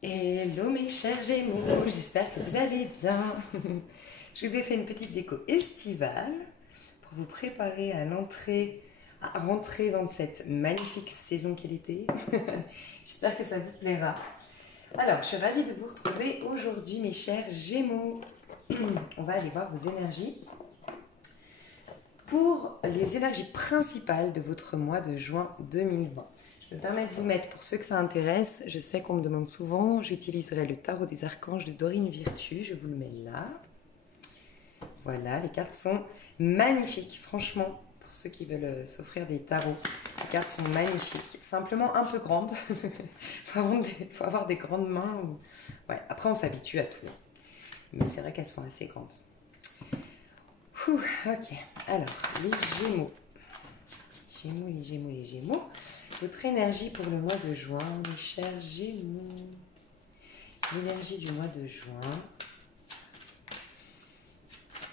Hello mes chers Gémeaux, j'espère que vous allez bien. Je vous ai fait une petite déco estivale pour vous préparer à rentrer dans cette magnifique saison qu'est l'été. J'espère que ça vous plaira. Alors, je suis ravie de vous retrouver aujourd'hui mes chers Gémeaux. On va aller voir vos énergies pour les énergies principales de votre mois de juin 2020. Je me permets de vous mettre, pour ceux que ça intéresse, je sais qu'on me demande souvent, j'utiliserai le tarot des archanges de Dorine Virtue, je vous le mets là. Voilà, les cartes sont magnifiques, franchement, pour ceux qui veulent s'offrir des tarots, les cartes sont magnifiques, simplement un peu grandes, faut avoir des grandes mains. Ouais, après on s'habitue à tout, mais c'est vrai qu'elles sont assez grandes. Ok, alors, les Gémeaux. Les Gémeaux. Votre énergie pour le mois de juin, mes chers Gémeaux. L'énergie du mois de juin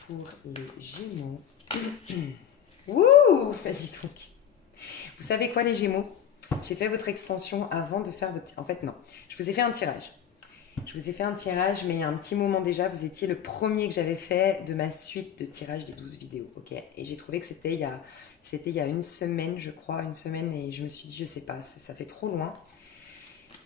pour les Gémeaux. Ouh, bah dis donc. Vous savez quoi les Gémeaux? J'ai fait votre extension avant de faire votre... En fait non, je vous ai fait un tirage. Mais il y a un petit moment déjà, vous étiez le premier que j'avais fait de ma suite de tirage des 12 vidéos, ok? Et j'ai trouvé que c'était il y a une semaine, je crois, et je me suis dit, je sais pas, ça fait trop loin.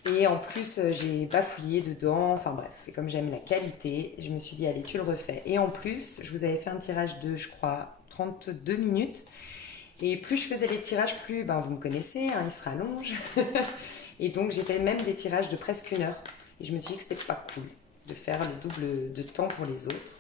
Et en plus, j'ai bafouillé dedans, enfin bref, et comme j'aime la qualité, je me suis dit, allez, tu le refais. Et en plus, je vous avais fait un tirage de, je crois, 32 minutes. Et plus je faisais les tirages, plus, ben, vous me connaissez, hein, ils se rallongent. Et donc, j'ai fait même des tirages de presque 1 heure. Et je me suis dit que c'était pas cool de faire le double de temps pour les autres.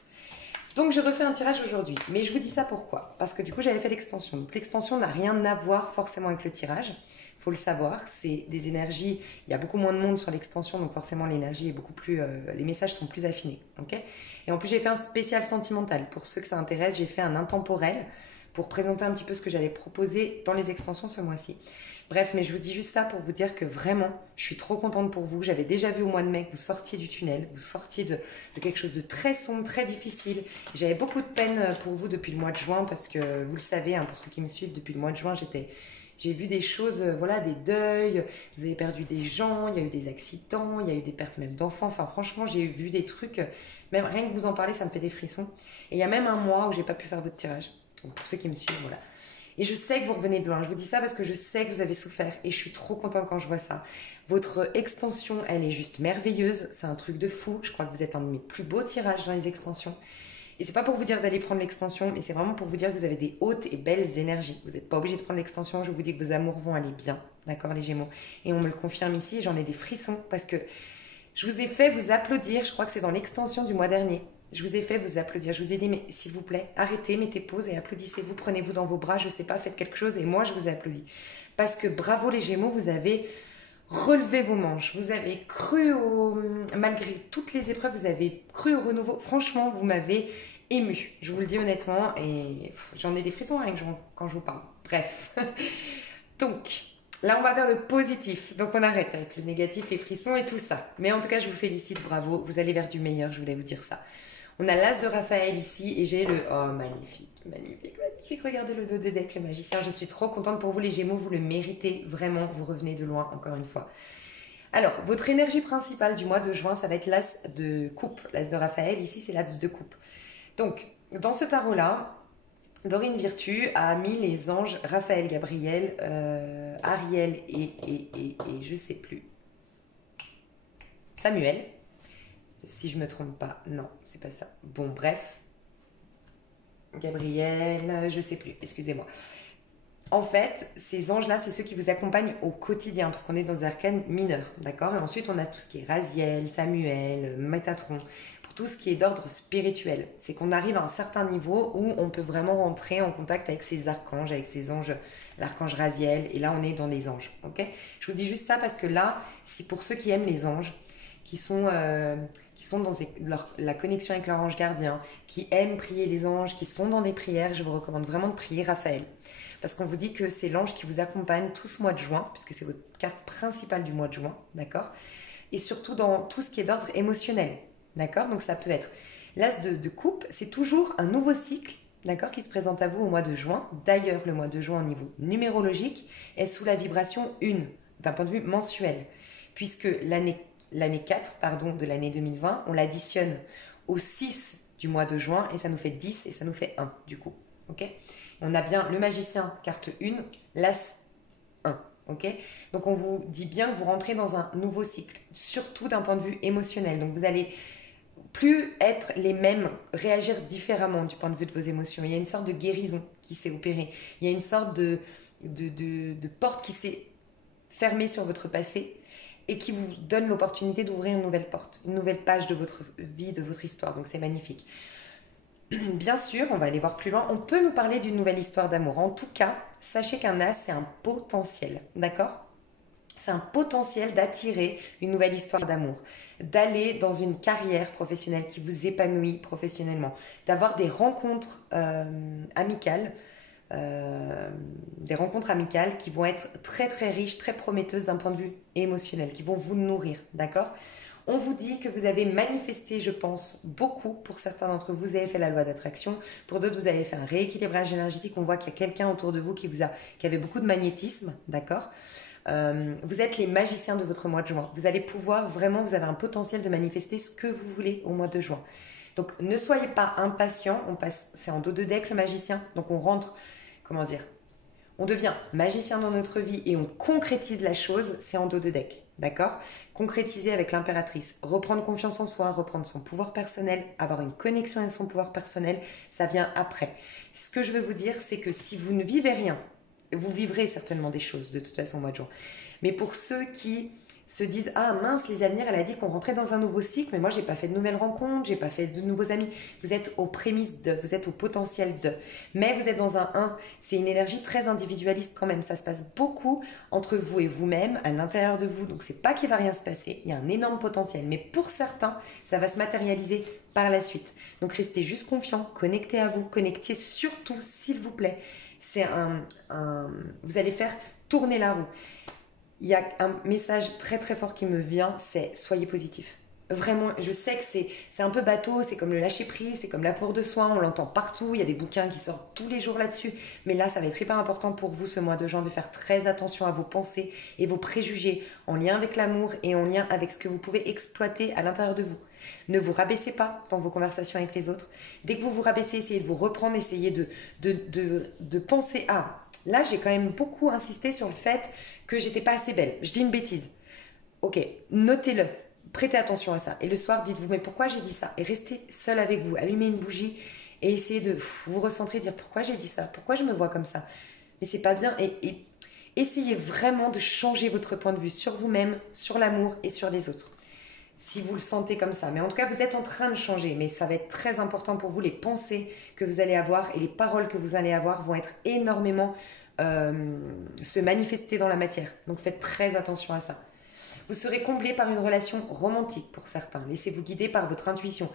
Donc, je refais un tirage aujourd'hui. Mais je vous dis ça pourquoi? Parce que du coup, j'avais fait l'extension. Donc, l'extension n'a rien à voir forcément avec le tirage. Il faut le savoir. C'est des énergies. Il y a beaucoup moins de monde sur l'extension. Donc, forcément, l'énergie est beaucoup plus. Les messages sont plus affinés. Okay, et en plus, j'ai fait un spécial sentimental. Pour ceux que ça intéresse, j'ai fait un intemporel pour présenter un petit peu ce que j'allais proposer dans les extensions ce mois-ci. Bref, mais je vous dis juste ça pour vous dire que vraiment, je suis trop contente pour vous. J'avais déjà vu au mois de mai que vous sortiez du tunnel, vous sortiez de quelque chose de très sombre, très difficile. J'avais beaucoup de peine pour vous depuis le mois de juin parce que vous le savez, hein, pour ceux qui me suivent, depuis le mois de juin, j'ai vu des choses, voilà, des deuils, vous avez perdu des gens, il y a eu des accidents, il y a eu des pertes même d'enfants. Enfin, franchement, j'ai vu des trucs, même rien que vous en parler, ça me fait des frissons. Et il y a même un mois où j'ai pas pu faire votre tirage. Donc, pour ceux qui me suivent, voilà. Et je sais que vous revenez de loin. Je vous dis ça parce que je sais que vous avez souffert et je suis trop contente quand je vois ça. Votre extension, elle est juste merveilleuse. C'est un truc de fou. Je crois que vous êtes un de mes plus beaux tirages dans les extensions. Et c'est pas pour vous dire d'aller prendre l'extension, mais c'est vraiment pour vous dire que vous avez des hautes et belles énergies. Vous n'êtes pas obligé de prendre l'extension. Je vous dis que vos amours vont aller bien. D'accord, les Gémeaux? Et on me le confirme ici. J'en ai des frissons parce que je vous ai fait vous applaudir. Je crois que c'est dans l'extension du mois dernier. Je vous ai fait vous applaudir. Je vous ai dit, mais s'il vous plaît, arrêtez, mettez pause et applaudissez-vous. Prenez-vous dans vos bras, je sais pas, faites quelque chose. Et moi, je vous ai applaudi. Parce que bravo les Gémeaux, vous avez relevé vos manches. Vous avez cru malgré toutes les épreuves, vous avez cru au renouveau. Franchement, vous m'avez ému. Je vous le dis honnêtement. Et j'en ai des frissons rien que quand je vous parle. Bref. Donc, là, on va vers le positif. Donc, on arrête avec le négatif, les frissons et tout ça. Mais en tout cas, je vous félicite, bravo. Vous allez vers du meilleur, je voulais vous dire ça. On a l'As de Raphaël ici et j'ai le... Oh, magnifique, magnifique, magnifique. Regardez le dos de deck, le magicien. Je suis trop contente pour vous, les Gémeaux. Vous le méritez vraiment. Vous revenez de loin, encore une fois. Alors, votre énergie principale du mois de juin, ça va être l'As de coupe. L'As de Raphaël, ici, c'est l'As de coupe. Donc, dans ce tarot-là, Dorine Virtue a mis les anges Raphaël, Gabriel, Ariel et je sais plus. Samuel. Si je me trompe pas, non, c'est pas ça. Bon, bref. Gabriel, je sais plus, excusez-moi. En fait, ces anges-là, c'est ceux qui vous accompagnent au quotidien, parce qu'on est dans des arcanes mineurs, d'accord? Et ensuite, on a tout ce qui est Raziel, Samuel, Métatron, pour tout ce qui est d'ordre spirituel. C'est qu'on arrive à un certain niveau où on peut vraiment rentrer en contact avec ces archanges, avec ces anges, l'archange Raziel, et là, on est dans les anges, ok? Je vous dis juste ça parce que là, c'est pour ceux qui aiment les anges, qui sont dans la connexion avec leur ange gardien, qui aiment prier les anges, qui sont dans des prières, je vous recommande vraiment de prier Raphaël. Parce qu'on vous dit que c'est l'ange qui vous accompagne tout ce mois de juin, puisque c'est votre carte principale du mois de juin, d'accord? Et surtout dans tout ce qui est d'ordre émotionnel, d'accord? Donc ça peut être l'as de coupe, c'est toujours un nouveau cycle, d'accord, qui se présente à vous au mois de juin. D'ailleurs, le mois de juin au niveau numérologique est sous la vibration 1, d'un point de vue mensuel, puisque l'année l'année 4, pardon, de l'année 2020, on l'additionne au 6 du mois de juin et ça nous fait 10 et ça nous fait 1 du coup. Ok, on a bien le magicien, carte 1, l'as 1. Ok, donc on vous dit bien que vous rentrez dans un nouveau cycle, surtout d'un point de vue émotionnel. Donc vous allez plus être les mêmes, réagir différemment du point de vue de vos émotions. Il y a une sorte de guérison qui s'est opérée. Il y a une sorte de porte qui s'est fermée sur votre passé et qui vous donne l'opportunité d'ouvrir une nouvelle porte, une nouvelle page de votre vie, de votre histoire. Donc c'est magnifique. Bien sûr, on va aller voir plus loin. On peut nous parler d'une nouvelle histoire d'amour. En tout cas, sachez qu'un as, c'est un potentiel. D'accord ? C'est un potentiel d'attirer une nouvelle histoire d'amour, d'aller dans une carrière professionnelle qui vous épanouit professionnellement, d'avoir des rencontres amicales qui vont être très très riches, très prometteuses d'un point de vue émotionnel, qui vont vous nourrir, d'accord ? On vous dit que vous avez manifesté, je pense, beaucoup. Pour certains d'entre vous, vous avez fait la loi d'attraction. Pour d'autres, vous avez fait un rééquilibrage énergétique. On voit qu'il y a quelqu'un autour de vous qui avait beaucoup de magnétisme, d'accord ? Vous êtes les magiciens de votre mois de juin. Vous allez pouvoir vraiment, vous avez un potentiel de manifester ce que vous voulez au mois de juin. Donc ne soyez pas impatients. C'est en dos de deck le magicien. Donc on rentre, comment dire, on devient magicien dans notre vie et on concrétise la chose. C'est en dos de deck, d'accord ? Concrétiser avec l'impératrice, reprendre confiance en soi, reprendre son pouvoir personnel, avoir une connexion avec son pouvoir personnel, ça vient après. Ce que je veux vous dire, c'est que si vous ne vivez rien, vous vivrez certainement des choses de toute façon au mois de juin. Mais pour ceux qui se disent « Ah mince, les avenirs, elle a dit qu'on rentrait dans un nouveau cycle, mais moi, j'ai pas fait de nouvelles rencontres, j'ai pas fait de nouveaux amis. » Vous êtes aux prémices de, vous êtes au potentiel de. Mais vous êtes dans un 1, c'est une énergie très individualiste quand même. Ça se passe beaucoup entre vous et vous-même, à l'intérieur de vous. Donc, c'est pas qu'il va rien se passer, il y a un énorme potentiel. Mais pour certains, ça va se matérialiser par la suite. Donc, restez juste confiants, connectez à vous, connectez surtout, s'il vous plaît. Vous allez faire tourner la roue. Il y a un message très très fort qui me vient, c'est soyez positif. Vraiment, je sais que c'est un peu bateau, c'est comme le lâcher prise, c'est comme l'apport de soins, on l'entend partout, il y a des bouquins qui sortent tous les jours là-dessus. Mais là, ça va être hyper important pour vous ce mois de juin de faire très attention à vos pensées et vos préjugés en lien avec l'amour et en lien avec ce que vous pouvez exploiter à l'intérieur de vous. Ne vous rabaissez pas dans vos conversations avec les autres. Dès que vous vous rabaissez, essayez de vous reprendre, essayez de penser à... Là, j'ai quand même beaucoup insisté sur le fait que j'étais pas assez belle. Je dis une bêtise. Ok, notez-le. Prêtez attention à ça. Et le soir, dites-vous, mais pourquoi j'ai dit ça ? Et restez seul avec vous. Allumez une bougie et essayez de vous recentrer, dire pourquoi j'ai dit ça ? Pourquoi je me vois comme ça ? Mais c'est pas bien. Et essayez vraiment de changer votre point de vue sur vous-même, sur l'amour et sur les autres. Si vous le sentez comme ça. Mais en tout cas, vous êtes en train de changer. Mais ça va être très important pour vous. Les pensées que vous allez avoir et les paroles que vous allez avoir vont être énormément se manifester dans la matière. Donc faites très attention à ça. Vous serez comblé par une relation romantique pour certains. Laissez-vous guider par votre intuition.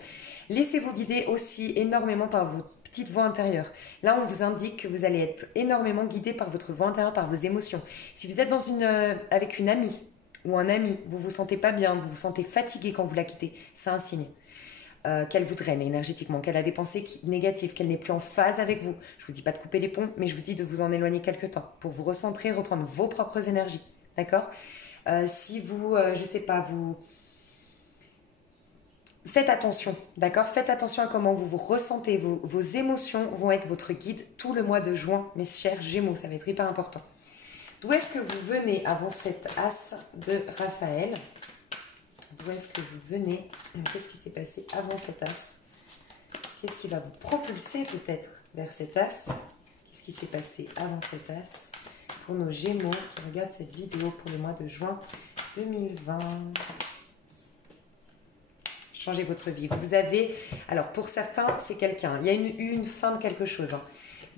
Laissez-vous guider aussi énormément par votre petite voix intérieure. Là, on vous indique que vous allez être énormément guidé par votre voix intérieure, par vos émotions. Si vous êtes avec une amie ou un ami, vous vous sentez pas bien, vous vous sentez fatigué quand vous la quittez, c'est un signe. Qu'elle vous draine énergétiquement, qu'elle a des pensées négatives, qu'elle n'est plus en phase avec vous. Je vous dis pas de couper les ponts, mais je vous dis de vous en éloigner quelque temps pour vous recentrer, reprendre vos propres énergies. D'accord ? Si vous, je sais pas, vous... Faites attention, d'accord ? Faites attention à comment vous vous ressentez. Vos émotions vont être votre guide tout le mois de juin, mes chers Gémeaux. Ça va être hyper important. D'où est-ce que vous venez avant cet as de Raphaël ? D'où est-ce que vous venez ? Qu'est-ce qui s'est passé avant cet as ? Qu'est-ce qui va vous propulser peut-être vers cet as ? Qu'est-ce qui s'est passé avant cet as ? Pour nos Gémeaux qui regardent cette vidéo pour le mois de juin 2020. Changez votre vie. Vous avez... Alors, pour certains, c'est quelqu'un. Il y a eu une fin de quelque chose.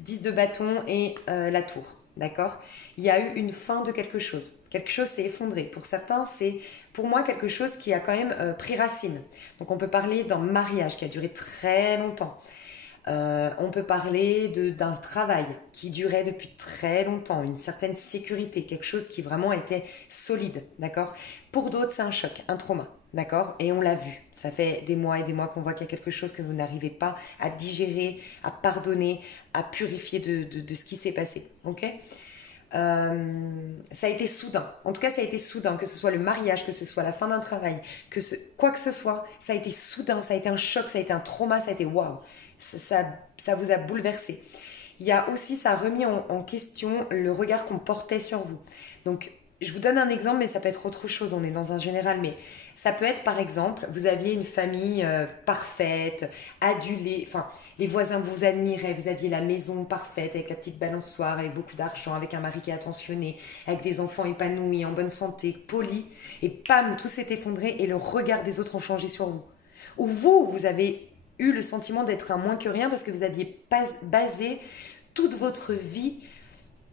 10 de bâton et la tour. D'accord ? Il y a eu une fin de quelque chose. Quelque chose s'est effondré. Pour certains, c'est pour moi quelque chose qui a quand même pris racine. Donc, on peut parler d'un mariage qui a duré très longtemps. On peut parler d'un travail qui durait depuis très longtemps, une certaine sécurité, quelque chose qui vraiment était solide, d'accord ? Pour d'autres, c'est un choc, un trauma, d'accord ? Et on l'a vu, ça fait des mois et des mois qu'on voit qu'il y a quelque chose que vous n'arrivez pas à digérer, à pardonner, à purifier de ce qui s'est passé, ok ? Ça a été soudain. En tout cas, ça a été soudain, que ce soit le mariage, que ce soit la fin d'un travail, quoi que ce soit, ça a été soudain, ça a été un choc, ça a été un trauma, ça a été waouh. Ça vous a bouleversé. Il y a aussi, ça a remis en question le regard qu'on portait sur vous. Donc, je vous donne un exemple, mais ça peut être autre chose, on est dans un général, mais ça peut être par exemple, vous aviez une famille parfaite, adulée, enfin, les voisins vous admiraient, vous aviez la maison parfaite avec la petite balançoire, avec beaucoup d'argent, avec un mari qui est attentionné, avec des enfants épanouis, en bonne santé, polis, et pam, tout s'est effondré et le regard des autres ont changé sur vous. Ou vous avez eu le sentiment d'être un moins que rien parce que vous aviez basé toute votre vie,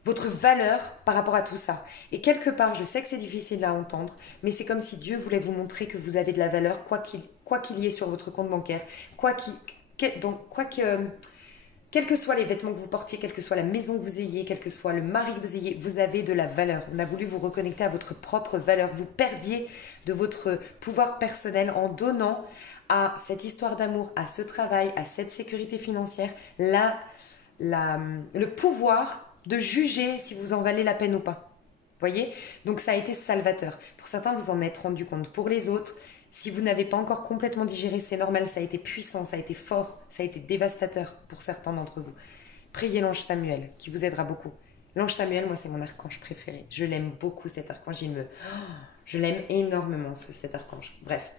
votre valeur par rapport à tout ça. Et quelque part, je sais que c'est difficile à entendre, mais c'est comme si Dieu voulait vous montrer que vous avez de la valeur, quoi qu'il y ait sur votre compte bancaire, quels que soient les vêtements que vous portiez, quelle que soit la maison que vous ayez, quel que soit le mari que vous ayez, vous avez de la valeur. On a voulu vous reconnecter à votre propre valeur. Vous perdiez de votre pouvoir personnel en donnant à cette histoire d'amour, à ce travail, à cette sécurité financière, le pouvoir de juger si vous en valez la peine ou pas. Voyez? Donc ça a été salvateur. Pour certains, vous en êtes rendu compte. Pour les autres, si vous n'avez pas encore complètement digéré, c'est normal, ça a été puissant, ça a été fort, ça a été dévastateur pour certains d'entre vous. Priez l'ange Samuel, qui vous aidera beaucoup. L'ange Samuel, moi, c'est mon archange préféré. Je l'aime beaucoup, cet archange. Je l'aime énormément, cet archange. Bref,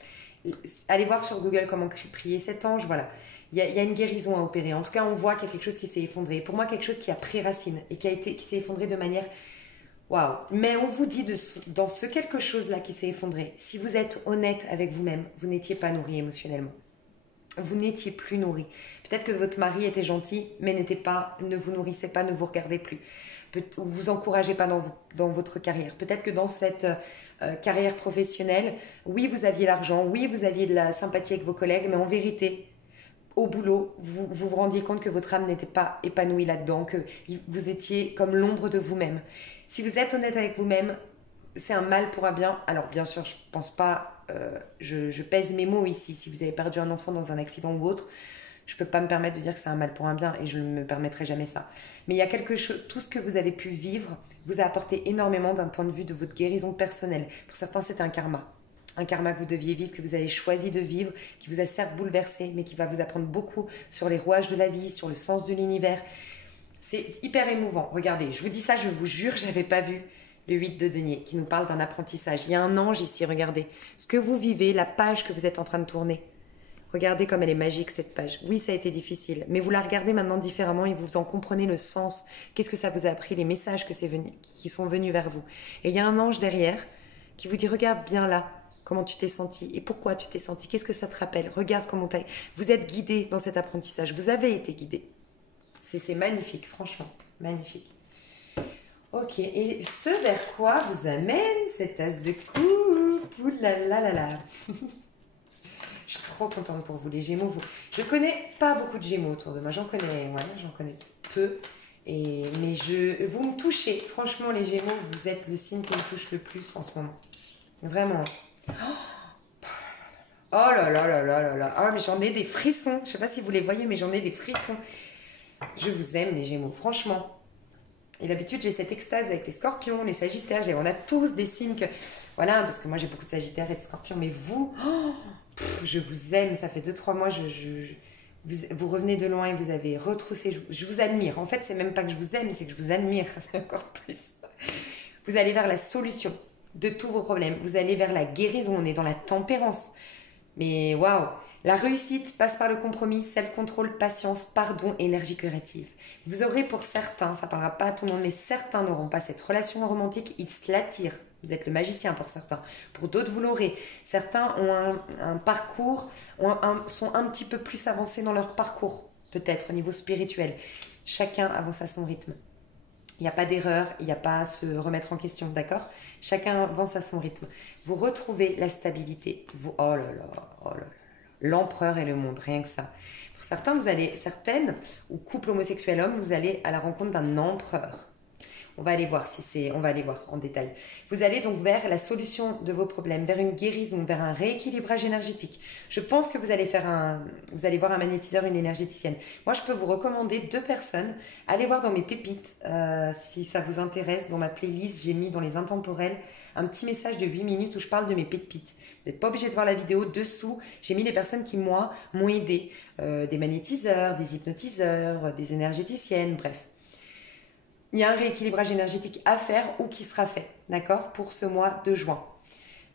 allez voir sur Google comment prier cet ange, voilà. Il y a une guérison à opérer. En tout cas, on voit qu'il y a quelque chose qui s'est effondré. Pour moi, quelque chose qui a pris racine et qui s'est effondré de manière... Waouh. Mais on vous dit dans ce quelque chose-là qui s'est effondré, si vous êtes honnête avec vous-même, vous n'étiez pas nourri émotionnellement. Vous n'étiez plus nourri. Peut-être que votre mari était gentil, mais ne vous nourrissait pas, ne vous regardait plus. Ou vous encouragez pas dans votre carrière. Peut-être que dans cette carrière professionnelle, oui, vous aviez l'argent, oui, vous aviez de la sympathie avec vos collègues, mais en vérité... Au boulot, vous rendiez compte que votre âme n'était pas épanouie là-dedans, que vous étiez comme l'ombre de vous-même. Si vous êtes honnête avec vous-même, c'est un mal pour un bien. Alors bien sûr, je pense pas, je pèse mes mots ici. Si vous avez perdu un enfant dans un accident ou autre, je peux pas me permettre de dire que c'est un mal pour un bien et je ne me permettrai jamais ça. Mais il y a quelque chose, tout ce que vous avez pu vivre vous a apporté énormément d'un point de vue de votre guérison personnelle. Pour certains, c'est un karma. Un karma que vous deviez vivre, que vous avez choisi de vivre, qui vous a certes bouleversé, mais qui va vous apprendre beaucoup sur les rouages de la vie, sur le sens de l'univers. C'est hyper émouvant. Regardez, je vous dis ça, je vous jure, j'avais pas vu le 8 de denier qui nous parle d'un apprentissage. Il y a un ange ici, regardez. Ce que vous vivez, la page que vous êtes en train de tourner. Regardez comme elle est magique cette page. Oui, ça a été difficile, mais vous la regardez maintenant différemment et vous en comprenez le sens. Qu'est-ce que ça vous a appris, les messages qui sont venus vers vous. Et il y a un ange derrière qui vous dit, regarde bien là. Comment tu t'es senti et pourquoi tu t'es senti. Qu'est-ce que ça te rappelle? Regarde comment vous êtes guidé dans cet apprentissage. Vous avez été guidé. C'est magnifique, franchement. Magnifique. Ok, et ce vers quoi vous amène cette tasse de coupe? Ouh là là là là. Je suis trop contente pour vous, les Gémeaux. Je connais pas beaucoup de Gémeaux autour de moi. J'en connais peu. Mais vous me touchez. Franchement, les Gémeaux, vous êtes le signe qui me touche le plus en ce moment. Vraiment. Oh là là là là là là. Ah, mais j'en ai des frissons. Je sais pas si vous les voyez, mais j'en ai des frissons. Je vous aime, les Gémeaux, franchement. Et d'habitude, j'ai cette extase avec les Scorpions, les Sagittaires. On a tous des signes que... Voilà, parce que moi, j'ai beaucoup de Sagittaires et de Scorpions. Mais vous, je vous aime. Ça fait 2-3 mois, vous revenez de loin et vous avez retroussé. Je vous admire. En fait, c'est même pas que je vous aime, c'est que je vous admire. C'est encore plus. Vous allez vers la solution de tous vos problèmes. Vous allez vers la guérison. On est dans la tempérance. Mais waouh! La réussite passe par le compromis, self-control, patience, pardon, énergie créative. Vous aurez pour certains, ça ne parlera pas à tout le monde, mais certains n'auront pas cette relation romantique, ils se l'attirent. Vous êtes le magicien pour certains. Pour d'autres, vous l'aurez. Certains ont un parcours, sont un petit peu plus avancés dans leur parcours, peut-être au niveau spirituel. Chacun avance à son rythme. Il n'y a pas d'erreur, il n'y a pas à se remettre en question, d'accord? Chacun avance à son rythme. Vous retrouvez la stabilité. Oh là là, oh là là. L'empereur et le monde, rien que ça. Pour certaines, ou couple homosexuel homme, vous allez à la rencontre d'un empereur. On va aller voir si c'est, on va aller voir en détail. Vous allez donc vers la solution de vos problèmes, vers une guérison, vers un rééquilibrage énergétique. Je pense que vous allez voir un magnétiseur, une énergéticienne. Moi, je peux vous recommander 2 personnes. Allez voir dans mes pépites, si ça vous intéresse. Dans ma playlist, j'ai mis dans les intemporels un petit message de 8 minutes où je parle de mes pépites. Vous n'êtes pas obligé de voir la vidéo. Dessous, j'ai mis des personnes qui, moi, m'ont aidé. Des magnétiseurs, des hypnotiseurs, des énergéticiennes, bref. Il y a un rééquilibrage énergétique à faire ou qui sera fait, d'accord, pour ce mois de juin.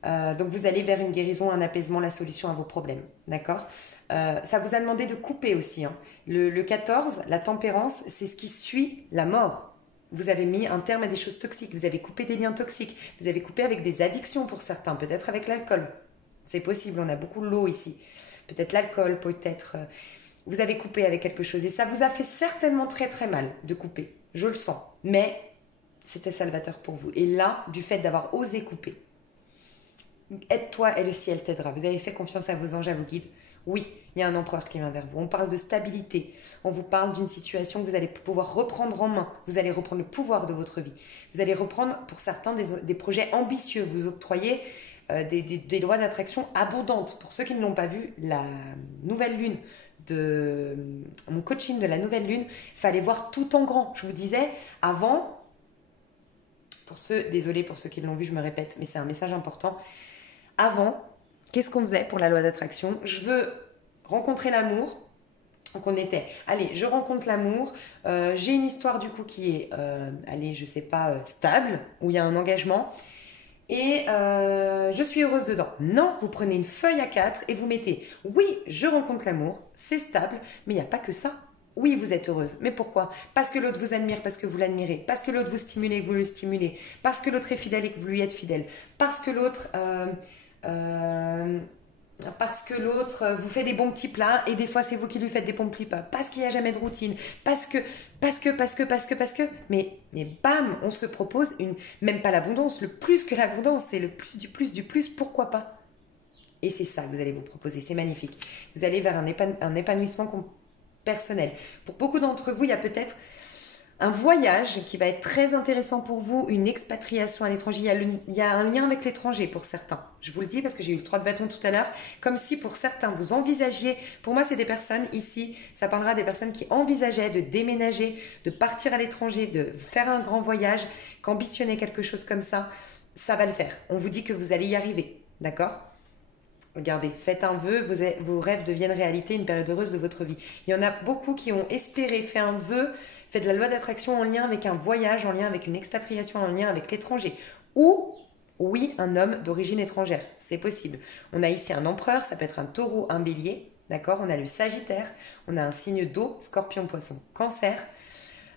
Donc vous allez vers une guérison, un apaisement, la solution à vos problèmes, d'accord. Ça vous a demandé de couper aussi. Hein. Le 14, la tempérance, c'est ce qui suit la mort. Vous avez mis un terme à des choses toxiques, vous avez coupé des liens toxiques, vous avez coupé avec des addictions pour certains, peut-être avec l'alcool. C'est possible, on a beaucoup de l'eau ici. Peut-être l'alcool, peut-être... vous avez coupé avec quelque chose et ça vous a fait certainement très très mal de couper. Je le sens, mais c'était salvateur pour vous. Et là, du fait d'avoir osé couper, aide-toi et le ciel t'aidera. Vous avez fait confiance à vos anges, à vos guides. Oui, il y a un empereur qui vient vers vous. On parle de stabilité. On vous parle d'une situation que vous allez pouvoir reprendre en main. Vous allez reprendre le pouvoir de votre vie. Vous allez reprendre, pour certains, des projets ambitieux. Vous octroyez des lois d'attraction abondantes. Pour ceux qui ne l'ont pas vu, la nouvelle lune de mon coaching de la nouvelle lune, il fallait voir tout en grand. Je vous disais, avant, désolé pour ceux qui l'ont vu, je me répète, mais c'est un message important. Avant, qu'est-ce qu'on faisait pour la loi d'attraction? Je veux rencontrer l'amour. Donc on était, allez, je rencontre l'amour, j'ai une histoire du coup qui est, allez, je sais pas, stable, où il y a un engagement. Et je suis heureuse dedans. Non, vous prenez une feuille A4 et vous mettez « Oui, je rencontre l'amour, c'est stable, mais il n'y a pas que ça. Oui, vous êtes heureuse. Mais pourquoi? Parce que l'autre vous admire, parce que vous l'admirez. Parce que l'autre vous stimule et que vous le stimulez. Parce que l'autre est fidèle et que vous lui êtes fidèle. Parce que l'autre... vous fait des bons petits plats et des fois c'est vous qui lui faites des bons petits plats, parce qu'il n'y a jamais de routine, parce que, mais bam, on se propose même pas l'abondance, le plus que l'abondance, c'est le plus du plus, pourquoi pas? Et c'est ça que vous allez vous proposer, c'est magnifique. Vous allez vers un épanouissement personnel. Pour beaucoup d'entre vous, il y a peut-être un voyage qui va être très intéressant pour vous, une expatriation à l'étranger. Il y a un lien avec l'étranger pour certains. Je vous le dis parce que j'ai eu le 3 de bâton tout à l'heure. Comme si pour certains, vous envisagiez... Pour moi, c'est des personnes ici, ça parlera des personnes qui envisageaient de déménager, de partir à l'étranger, de faire un grand voyage, qu'ambitionnaient quelque chose comme ça. Ça va le faire. On vous dit que vous allez y arriver. D'accord ? Regardez, faites un vœu, vos rêves deviennent réalité, une période heureuse de votre vie. Il y en a beaucoup qui ont espéré, fait un vœu, fait de la loi d'attraction en lien avec un voyage, en lien avec une expatriation, en lien avec l'étranger. Ou, oui, un homme d'origine étrangère. C'est possible. On a ici un empereur, ça peut être un taureau, un bélier. D'accord? On a le sagittaire, on a un signe d'eau, scorpion, poisson, cancer.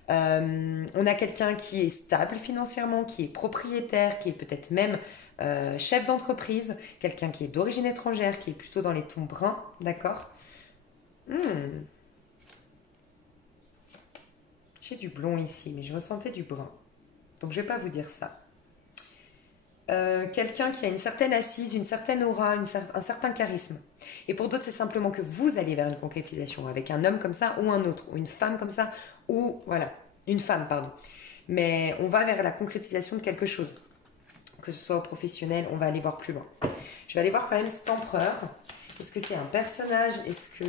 On a quelqu'un qui est stable financièrement, qui est propriétaire, qui est peut-être même chef d'entreprise, quelqu'un qui est d'origine étrangère, qui est plutôt dans les tons bruns. D'accord? J'ai du blond ici, mais je ressentais du brun. Donc, je ne vais pas vous dire ça. Quelqu'un qui a une certaine assise, une certaine aura, un certain charisme. Et pour d'autres, c'est simplement que vous allez vers une concrétisation avec un homme comme ça ou un autre, ou une femme comme ça, ou voilà, une femme, pardon. Mais on va vers la concrétisation de quelque chose. Que ce soit au professionnel, on va aller voir plus loin. Je vais aller voir quand même cet empereur. Est-ce que c'est un personnage?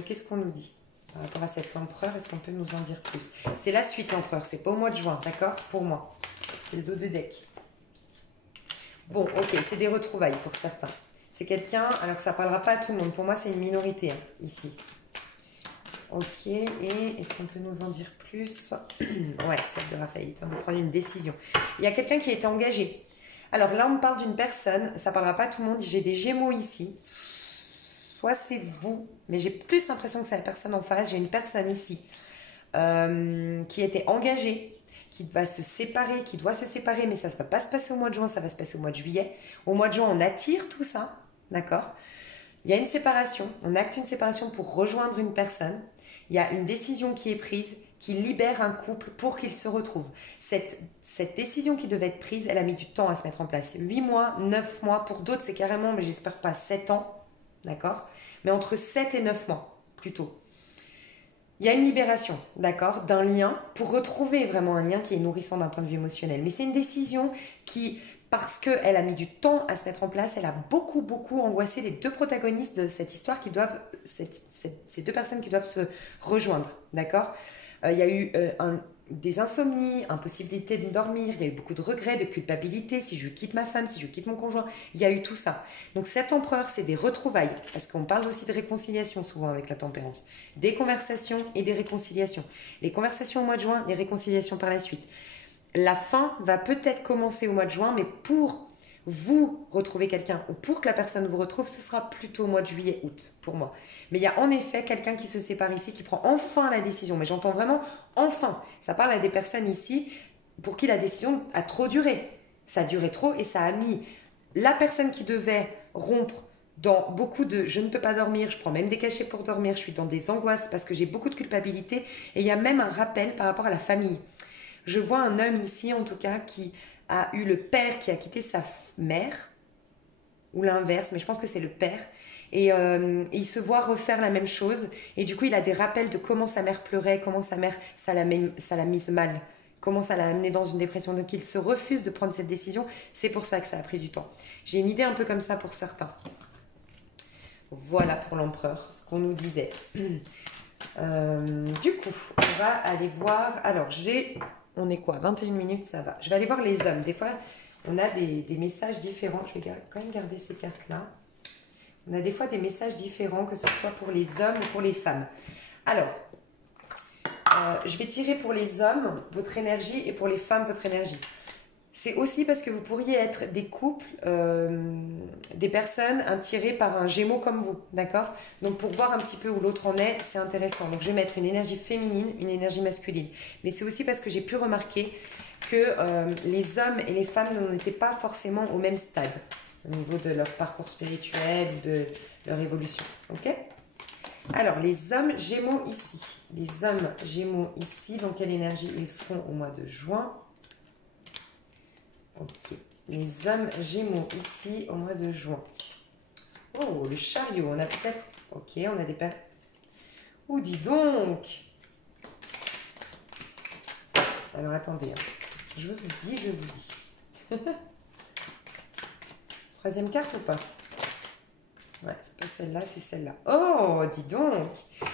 Qu'est-ce qu'on nous dit par rapport à cet empereur? Est-ce qu'on peut nous en dire plus? C'est la suite, l'empereur. C'est pas au mois de juin, d'accord? Pour moi. C'est le dos de deck. Bon, ok, c'est des retrouvailles pour certains. C'est quelqu'un, alors ça parlera pas à tout le monde. Pour moi, c'est une minorité, hein, ici. Ok, et est-ce qu'on peut nous en dire plus? Ouais, celle de Raphaël, il tente de prendre une décision. Il y a quelqu'un qui a été engagé. Alors là, on me parle d'une personne, ça parlera pas à tout le monde. J'ai des gémeaux ici. Soit c'est vous, mais j'ai plus l'impression que c'est la personne en face. J'ai une personne ici qui a été engagée, qui va se séparer, qui doit se séparer, mais ça ne va pas se passer au mois de juin, ça va se passer au mois de juillet. Au mois de juin, on attire tout ça, d'accord? Il y a une séparation, on acte une séparation pour rejoindre une personne. Il y a une décision qui est prise, qui libère un couple pour qu'il se retrouve. Cette décision qui devait être prise, elle a mis du temps à se mettre en place. 8 mois, 9 mois, pour d'autres c'est carrément, mais j'espère pas 7 ans, d'accord? Mais entre 7 et 9 mois, plutôt. Il y a une libération, d'accord, d'un lien pour retrouver vraiment un lien qui est nourrissant d'un point de vue émotionnel. Mais c'est une décision qui, parce qu'elle a mis du temps à se mettre en place, elle a beaucoup, beaucoup angoissé les deux protagonistes de cette histoire qui doivent, ces deux personnes qui doivent se rejoindre, d'accord. Il y a eu des insomnies, impossibilité de dormir, il y a eu beaucoup de regrets, de culpabilité, si je quitte ma femme, si je quitte mon conjoint, il y a eu tout ça. Donc cet empereur, c'est des retrouvailles, parce qu'on parle aussi de réconciliation souvent avec la tempérance. Des conversations et des réconciliations. Les conversations au mois de juin, les réconciliations par la suite. La fin va peut-être commencer au mois de juin, mais pour vous retrouver quelqu'un ou pour que la personne vous retrouve, ce sera plutôt au mois de juillet, août pour moi. Mais il y a en effet quelqu'un qui se sépare ici, qui prend enfin la décision. Mais j'entends vraiment enfin. Ça parle à des personnes ici pour qui la décision a trop duré. Ça a duré trop et ça a mis la personne qui devait rompre dans beaucoup de je ne peux pas dormir, je prends même des cachets pour dormir, je suis dans des angoisses parce que j'ai beaucoup de culpabilité et il y a même un rappel par rapport à la famille. Je vois un homme ici en tout cas qui a eu le père qui a quitté sa mère, ou l'inverse, mais je pense que c'est le père, et il se voit refaire la même chose, et du coup il a des rappels de comment sa mère pleurait, comment sa mère, ça l'a mise mal, comment ça l'a amené dans une dépression, donc il se refuse de prendre cette décision, c'est pour ça que ça a pris du temps. J'ai une idée un peu comme ça pour certains. Voilà pour l'empereur, ce qu'on nous disait. Du coup, on va aller voir, alors on est quoi, 21 minutes, ça va. Je vais aller voir les hommes. Des fois, on a des messages différents. Je vais quand même garder ces cartes-là. On a des fois des messages différents, que ce soit pour les hommes ou pour les femmes. Alors, je vais tirer pour les hommes votre énergie et pour les femmes votre énergie. C'est aussi parce que vous pourriez être des couples, des personnes attirées par un Gémeaux comme vous, d'accord? Donc pour voir un petit peu où l'autre en est, c'est intéressant. Donc je vais mettre une énergie féminine, une énergie masculine. Mais c'est aussi parce que j'ai pu remarquer que les hommes et les femmes n'en étaient pas forcément au même stade au niveau de leur parcours spirituel, de leur évolution, ok? Alors les hommes Gémeaux ici. Les hommes Gémeaux ici, dans quelle énergie ils seront au mois de juin? Ok, les hommes Gémeaux ici au mois de juin. Oh, le chariot, on a peut-être... Ok, on a des... Oh, dis donc! Alors, attendez. Hein. Je vous dis. Troisième carte ou pas? Ouais, c'est pas celle-là, c'est celle-là. Oh, dis donc!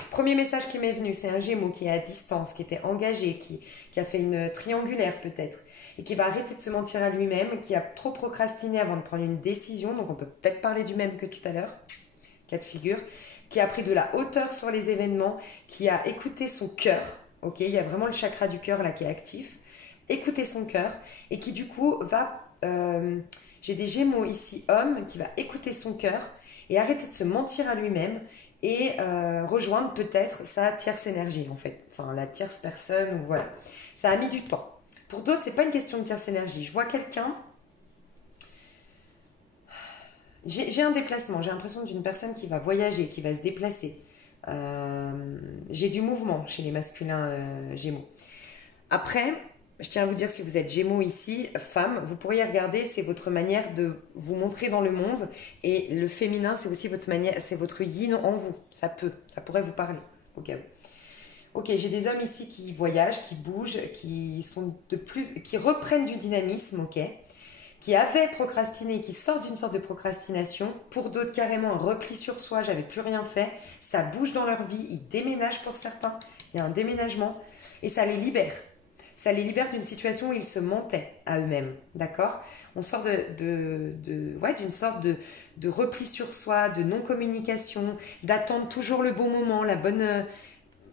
Premier message qui m'est venu, c'est un Gémeaux qui est à distance, qui était engagé, qui a fait une triangulaire peut-être, et qui va arrêter de se mentir à lui-même, qui a trop procrastiné avant de prendre une décision, donc on peut peut-être parler du même que tout à l'heure, cas de figure, qui a pris de la hauteur sur les événements, qui a écouté son cœur, ok, il y a vraiment le chakra du cœur là qui est actif, écouter son cœur, et qui du coup va, j'ai des Gémeaux ici, homme, qui va écouter son cœur, et arrêter de se mentir à lui-même, et rejoindre peut-être sa tierce énergie en fait, enfin la tierce personne, ou voilà, ça a mis du temps. Pour d'autres, c'est pas une question de tierce énergie. Je vois quelqu'un, j'ai un déplacement, j'ai l'impression d'une personne qui va voyager, qui va se déplacer. J'ai du mouvement chez les masculins Gémeaux. Après, je tiens à vous dire, si vous êtes Gémeaux ici, femme, vous pourriez regarder, c'est votre manière de vous montrer dans le monde, et le féminin, c'est aussi votre manière, c'est votre yin en vous. Ça pourrait vous parler au cas où. Ok, j'ai des hommes ici qui voyagent, qui bougent, qui reprennent du dynamisme, ok, qui avaient procrastiné, qui sortent d'une sorte de procrastination. Pour d'autres, carrément un repli sur soi, j'avais plus rien fait. Ça bouge dans leur vie, ils déménagent pour certains. Il y a un déménagement et ça les libère. Ça les libère d'une situation où ils se mentaient à eux-mêmes, d'accord? On sort d'une sorte de repli sur soi, de non-communication, d'attendre toujours le bon moment, la bonne...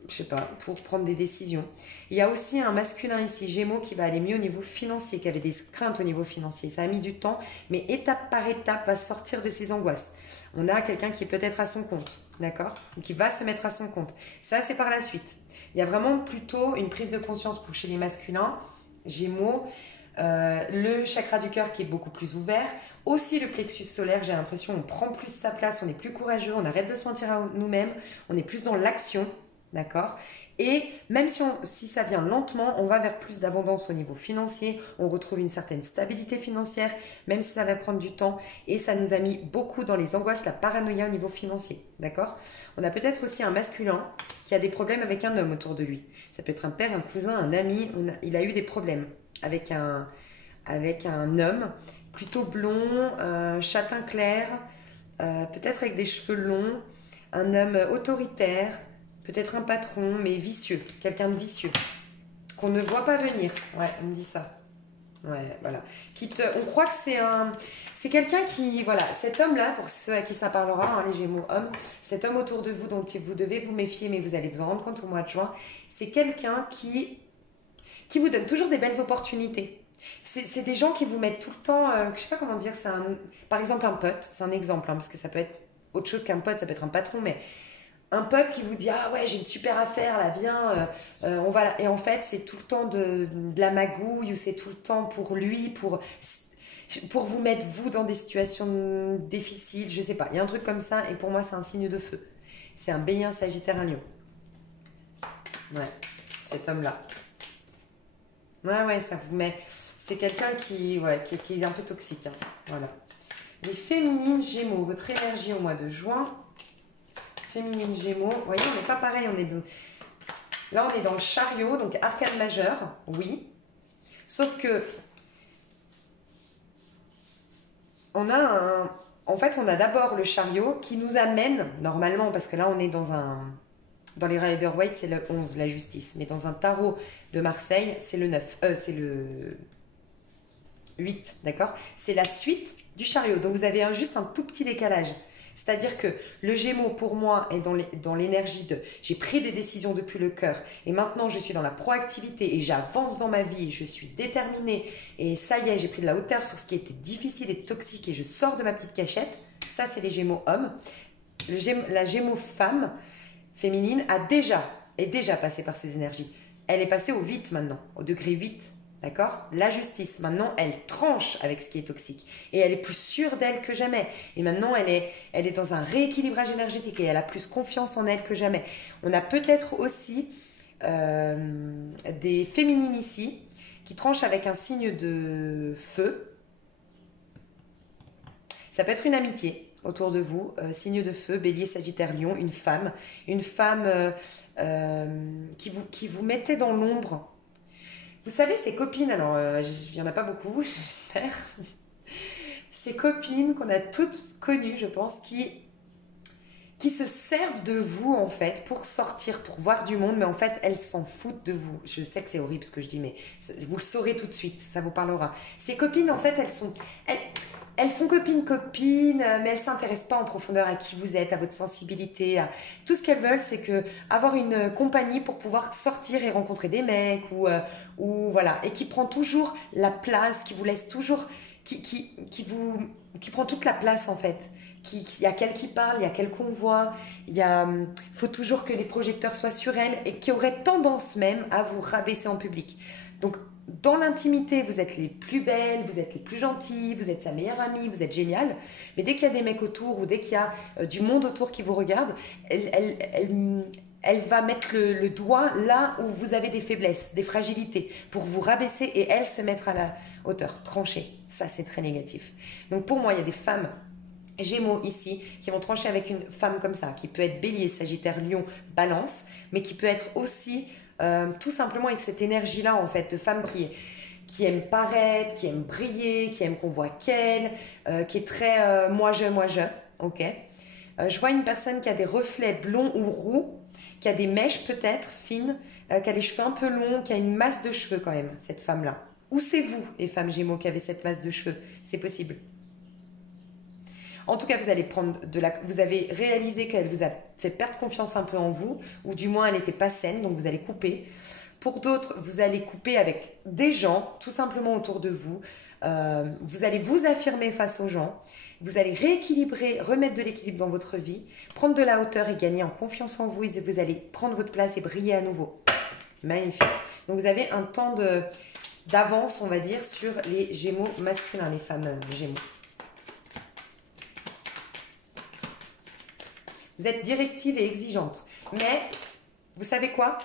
je sais pas, pour prendre des décisions. Il y a aussi un masculin ici, Gémeaux, qui va aller mieux au niveau financier, qui avait des craintes au niveau financier. Ça a mis du temps, mais étape par étape, va sortir de ses angoisses. On a quelqu'un qui est peut-être à son compte, d'accord? Qui va se mettre à son compte. Ça, c'est par la suite. Il y a vraiment plutôt une prise de conscience pour chez les masculins, Gémeaux, le chakra du cœur qui est beaucoup plus ouvert. Aussi le plexus solaire, j'ai l'impression, on prend plus sa place, on est plus courageux, on arrête de se mentir à nous-mêmes, on est plus dans l'action. d'accord? Et même si ça vient lentement, on va vers plus d'abondance au niveau financier, on retrouve une certaine stabilité financière, même si ça va prendre du temps. Et ça nous a mis beaucoup dans les angoisses, la paranoïa au niveau financier, d'accord? On a peut-être aussi un masculin qui a des problèmes avec un homme autour de lui. Ça peut être un père, un cousin, un ami, il a eu des problèmes avec un homme plutôt blond, châtain clair, peut-être avec des cheveux longs, un homme autoritaire, peut-être un patron, mais vicieux, quelqu'un de vicieux, qu'on ne voit pas venir. Ouais, on me dit ça. Ouais, voilà. On croit que c'est quelqu'un qui, voilà, cet homme-là, pour ceux à qui ça parlera, hein, les Gémeaux hommes, cet homme autour de vous dont vous devez vous méfier, mais vous allez vous en rendre compte au mois de juin, c'est quelqu'un qui vous donne toujours des belles opportunités. C'est des gens qui vous mettent tout le temps, je sais pas comment dire, par exemple un pote, c'est un exemple, hein, parce que ça peut être autre chose qu'un pote, ça peut être un patron, mais un pote qui vous dit ah ouais j'ai une super affaire là viens on va là. Et en fait c'est tout le temps de la magouille ou c'est tout le temps pour lui pour vous mettre vous dans des situations difficiles, je sais pas, il y a un truc comme ça et pour moi c'est un signe de feu, c'est un Bélier, un Sagittaire, un Lion. Ouais, cet homme là, ouais ça vous met, c'est quelqu'un qui est un peu toxique, hein. Voilà. Les féminines Gémeaux, votre énergie au mois de juin. Féminine Gémeaux, vous voyez, on n'est pas pareil. Là, on est dans le chariot, donc arcane majeur, oui. Sauf que, en fait, on a d'abord le chariot qui nous amène, normalement, parce que là, on est dans les Rider-Waite, c'est le 11, la justice. Mais dans un tarot de Marseille, c'est le 9, c'est le 8, d'accord? C'est la suite du chariot. Donc, vous avez juste un tout petit décalage. C'est-à-dire que le Gémeaux, pour moi, est dans l'énergie de j'ai pris des décisions depuis le cœur et maintenant je suis dans la proactivité et j'avance dans ma vie et je suis déterminée et ça y est, j'ai pris de la hauteur sur ce qui était difficile et toxique et je sors de ma petite cachette. Ça, c'est les Gémeaux hommes. La Gémeaux femme, féminine, est déjà passée par ces énergies. Elle est passée au 8 maintenant, au degré 8. D'accord? La justice, maintenant, elle tranche avec ce qui est toxique. Et elle est plus sûre d'elle que jamais. Et maintenant, elle est dans un rééquilibrage énergétique et elle a plus confiance en elle que jamais. On a peut-être aussi des féminines ici qui tranchent avec un signe de feu. Ça peut être une amitié autour de vous, signe de feu, bélier, sagittaire, lion, une femme qui vous mettait dans l'ombre. Vous savez, ces copines, alors il n'y en a pas beaucoup, j'espère, ces copines qu'on a toutes connues, je pense, qui se servent de vous, en fait, pour sortir, pour voir du monde, mais en fait, elles s'en foutent de vous. Je sais que c'est horrible ce que je dis, mais vous le saurez tout de suite, ça vous parlera. Ces copines, en fait, elles font copine, mais elles ne s'intéressent pas en profondeur à qui vous êtes, à votre sensibilité. Tout ce qu'elles veulent, c'est avoir une compagnie pour pouvoir sortir et rencontrer des mecs ou voilà. Et qui prend toujours la place, qui vous laisse toujours, qui prend toute la place en fait. Il y a qu'elle qui parle, il y a qu'elle qu'on voit, faut toujours que les projecteurs soient sur elle et qui aurait tendance même à vous rabaisser en public. Donc, dans l'intimité, vous êtes les plus belles, vous êtes les plus gentilles, vous êtes sa meilleure amie, vous êtes géniale. Mais dès qu'il y a des mecs autour ou dès qu'il y a du monde autour qui vous regarde, elle va mettre le doigt là où vous avez des faiblesses, des fragilités, pour vous rabaisser et elle se mettre à la hauteur, trancher. Ça, c'est très négatif. Donc pour moi, il y a des femmes Gémeaux ici qui vont trancher avec une femme comme ça, qui peut être bélier, sagittaire, lion, balance, mais qui peut être aussi tout simplement avec cette énergie-là en fait, de femme qui aime paraître, qui aime briller, qui aime qu'on voit qu'elle, qui est très moi je, ok. Je vois une personne qui a des reflets blonds ou roux, qui a des mèches peut-être fines, qui a des cheveux un peu longs, qui a une masse de cheveux quand même, cette femme-là. Ou c'est vous, les femmes Gémeaux, qui avez cette masse de cheveux, c'est possible. En tout cas, vous avez réalisé qu'elle vous a fait perdre confiance un peu en vous, ou du moins elle n'était pas saine, donc vous allez couper. Pour d'autres, vous allez couper avec des gens, tout simplement autour de vous. Vous allez vous affirmer face aux gens. Vous allez rééquilibrer, remettre de l'équilibre dans votre vie, prendre de la hauteur et gagner en confiance en vous. Et vous allez prendre votre place et briller à nouveau. Magnifique. Donc vous avez un temps d'avance, on va dire, sur les Gémeaux masculins, les femmes Gémeaux. Vous êtes directive et exigeante. Mais Vous savez quoi?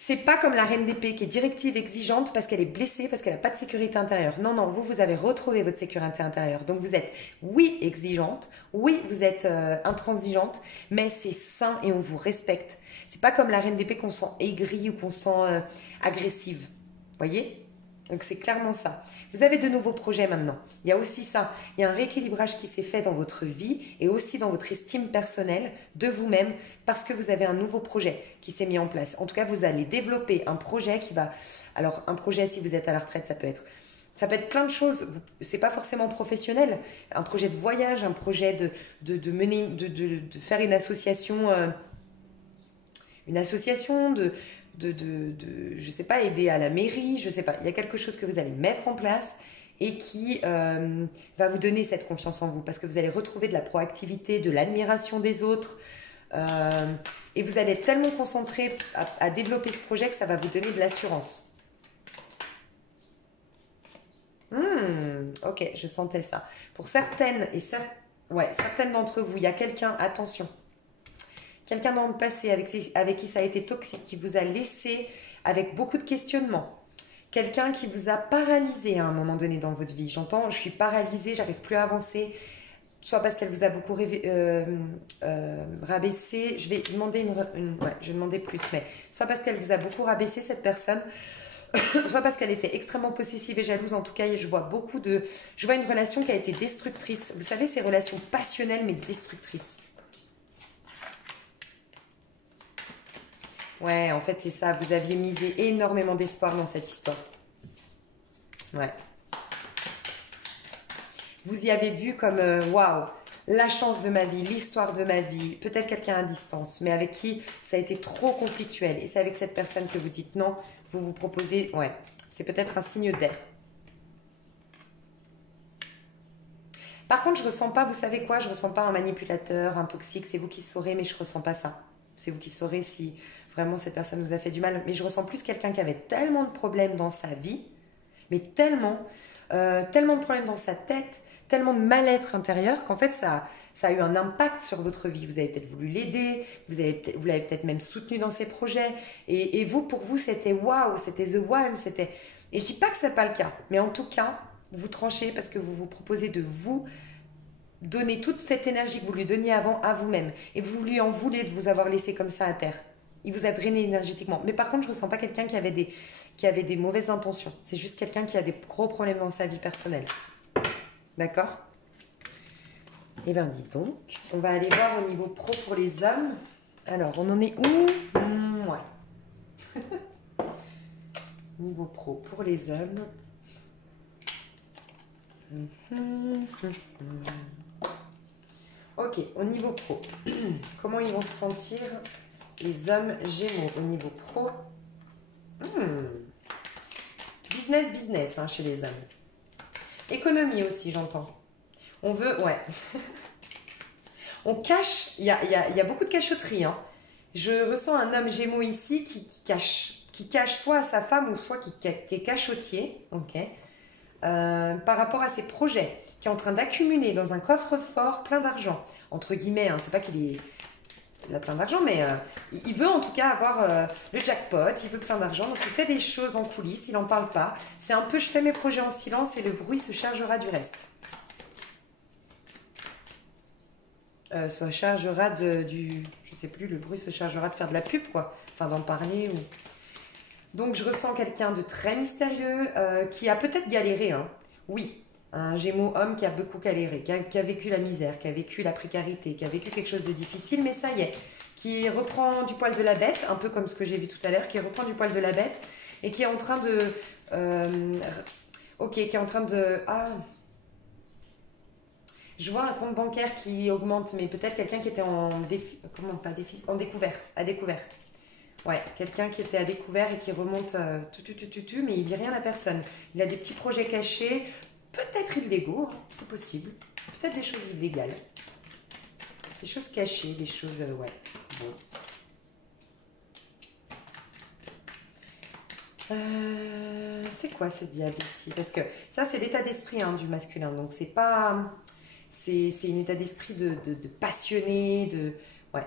C'est pas comme la reine d'épée qui est directive, exigeante parce qu'elle est blessée, parce qu'elle n'a pas de sécurité intérieure. Non, non, vous avez retrouvé votre sécurité intérieure. Donc vous êtes, oui, exigeante, oui, vous êtes intransigeante, mais c'est sain et on vous respecte. C'est pas comme la reine d'épée qu'on sent aigrie ou qu'on sent agressive. Voyez? Donc c'est clairement ça. Vous avez de nouveaux projets maintenant. Il y a aussi ça. Il y a un rééquilibrage qui s'est fait dans votre vie et aussi dans votre estime personnelle de vous-même parce que vous avez un nouveau projet qui s'est mis en place. En tout cas, vous allez développer un projet qui va... Alors, un projet, si vous êtes à la retraite, ça peut être plein de choses. C'est pas forcément professionnel. Un projet de voyage, un projet de mener, de faire une association je sais pas, aider à la mairie, je sais pas. Il y a quelque chose que vous allez mettre en place et qui va vous donner cette confiance en vous parce que vous allez retrouver de la proactivité, de l'admiration des autres et vous allez être tellement concentré à développer ce projet que ça va vous donner de l'assurance. Ok, je sentais ça. Pour certaines certaines d'entre vous, il y a quelqu'un, attention, quelqu'un dans le passé avec qui ça a été toxique, qui vous a laissé avec beaucoup de questionnements. Quelqu'un qui vous a paralysé à un moment donné dans votre vie. J'entends, je suis paralysée, j'arrive plus à avancer. Soit parce qu'elle vous a beaucoup rabaissé. Je vais demander je vais demander plus, mais soit parce qu'elle vous a beaucoup rabaissé cette personne, soit parce qu'elle était extrêmement possessive et jalouse. En tout cas, je vois une relation qui a été destructrice. Vous savez, ces relations passionnelles mais destructrices. Ouais, en fait, c'est ça. Vous aviez misé énormément d'espoir dans cette histoire. Ouais. Vous y avez vu comme, waouh, la chance de ma vie, l'histoire de ma vie. Peut-être quelqu'un à distance, mais avec qui ça a été trop conflictuel. Et c'est avec cette personne que vous dites non, vous proposez, ouais, c'est peut-être un signe d'air. Par contre, je ressens pas, vous savez quoi, je ressens pas un manipulateur, un toxique. C'est vous qui saurez, mais je ressens pas ça. C'est vous qui saurez si vraiment cette personne vous a fait du mal. Mais je ressens plus quelqu'un qui avait tellement de problèmes dans sa vie, mais tellement de problèmes dans sa tête, tellement de mal-être intérieur qu'en fait ça a eu un impact sur votre vie. Vous avez peut-être voulu l'aider, vous l'avez peut-être même soutenu dans ses projets. Et vous, pour vous, c'était waouh, c'était the one. Et je dis pas que ce n'est pas le cas, mais en tout cas, vous tranchez parce que vous vous proposez de vous donner toute cette énergie que vous lui donniez avant à vous-même. Et vous lui en voulez de vous avoir laissé comme ça à terre. Il vous a drainé énergétiquement. Mais par contre, je ne ressens pas quelqu'un qui avait des mauvaises intentions. C'est juste quelqu'un qui a des gros problèmes dans sa vie personnelle. D'accord? Eh bien, dis donc. On va aller voir au niveau pro pour les hommes. Alors, on en est où? Ouais. Niveau pro pour les hommes. Ok, au niveau pro. Comment ils vont se sentir les hommes Gémeaux au niveau pro? Business, chez les hommes. Économie aussi, j'entends. On veut, ouais. On cache, il y a beaucoup de cachotterie. Hein. Je ressens un homme Gémeaux ici qui cache soit à sa femme ou soit qui est cachotier, ok, par rapport à ses projets, qui est en train d'accumuler dans un coffre-fort plein d'argent, entre guillemets, hein, c'est pas qu'il a plein d'argent, mais il veut en tout cas avoir le jackpot, il veut plein d'argent, donc il fait des choses en coulisses, il n'en parle pas. C'est un peu, je fais mes projets en silence et le bruit se chargera du reste. Se chargera je sais plus, le bruit se chargera de faire de la pub, quoi, enfin d'en parler ou... Donc, je ressens quelqu'un de très mystérieux qui a peut-être galéré. Hein. Oui, un Gémeaux homme qui a beaucoup galéré, qui a vécu la misère, qui a vécu la précarité, qui a vécu quelque chose de difficile, mais ça y est, qui reprend du poil de la bête, un peu comme ce que j'ai vu tout à l'heure, qui reprend du poil de la bête et qui est en train de... qui est en train de... Ah, je vois un compte bancaire qui augmente, mais peut-être quelqu'un qui était en découvert, à découvert. Ouais, quelqu'un qui était à découvert et qui remonte mais il dit rien à personne. Il a des petits projets cachés, peut-être illégaux, hein, c'est possible. Peut-être des choses illégales. Des choses cachées, des choses... ouais, bon. C'est quoi ce diable ici? Parce que ça, c'est l'état d'esprit du masculin. Donc, c'est pas... C'est un état d'esprit de passionné, de... Ouais.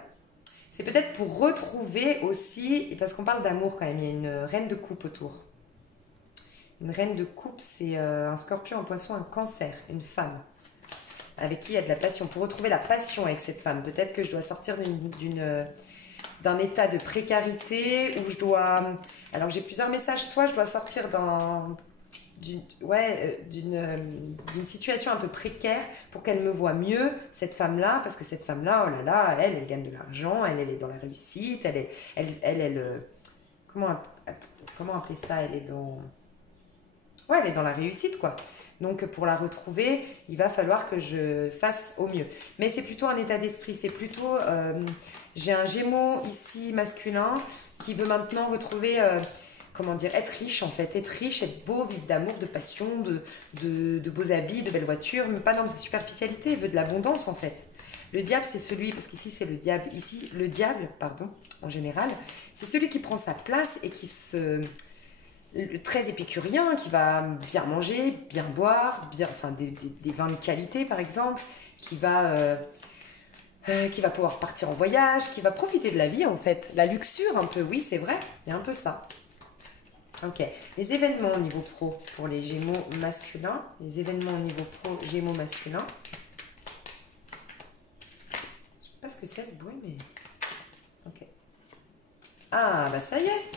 C'est peut-être pour retrouver aussi, parce qu'on parle d'amour quand même, il y a une reine de coupe autour. Une reine de coupe, c'est un scorpion, un poisson, un cancer, une femme avec qui il y a de la passion. Pour retrouver la passion avec cette femme, peut-être que je dois sortir d'un état de précarité où je dois... Alors j'ai plusieurs messages, soit je dois sortir d'une situation un peu précaire pour qu'elle me voie mieux, cette femme-là, parce que cette femme-là, oh là là, elle gagne de l'argent, elle est dans la réussite, comment appeler ça, elle est dans... Ouais, elle est dans la réussite, quoi. Donc, pour la retrouver, il va falloir que je fasse au mieux. Mais c'est plutôt un état d'esprit. C'est plutôt... j'ai un Gémeaux ici masculin qui veut maintenant retrouver... comment dire, être riche en fait, être riche, être beau, vivre d'amour, de passion, de beaux habits, de belles voitures, mais pas dans des superficialités, il veut de l'abondance en fait. Le diable, c'est celui, parce qu'ici c'est le diable, ici le diable, pardon, en général, c'est celui qui prend sa place et qui très épicurien, qui va bien manger, bien boire, enfin des vins de qualité par exemple, qui va pouvoir partir en voyage, qui va profiter de la vie en fait, la luxure un peu, oui c'est vrai, il y a un peu ça. Ok, les événements au niveau pro pour les Gémeaux masculins, les événements au niveau pro Gémeaux masculins. Je sais pas ce que c'est ce bruit, mais... Ok. Ah, bah ça y est.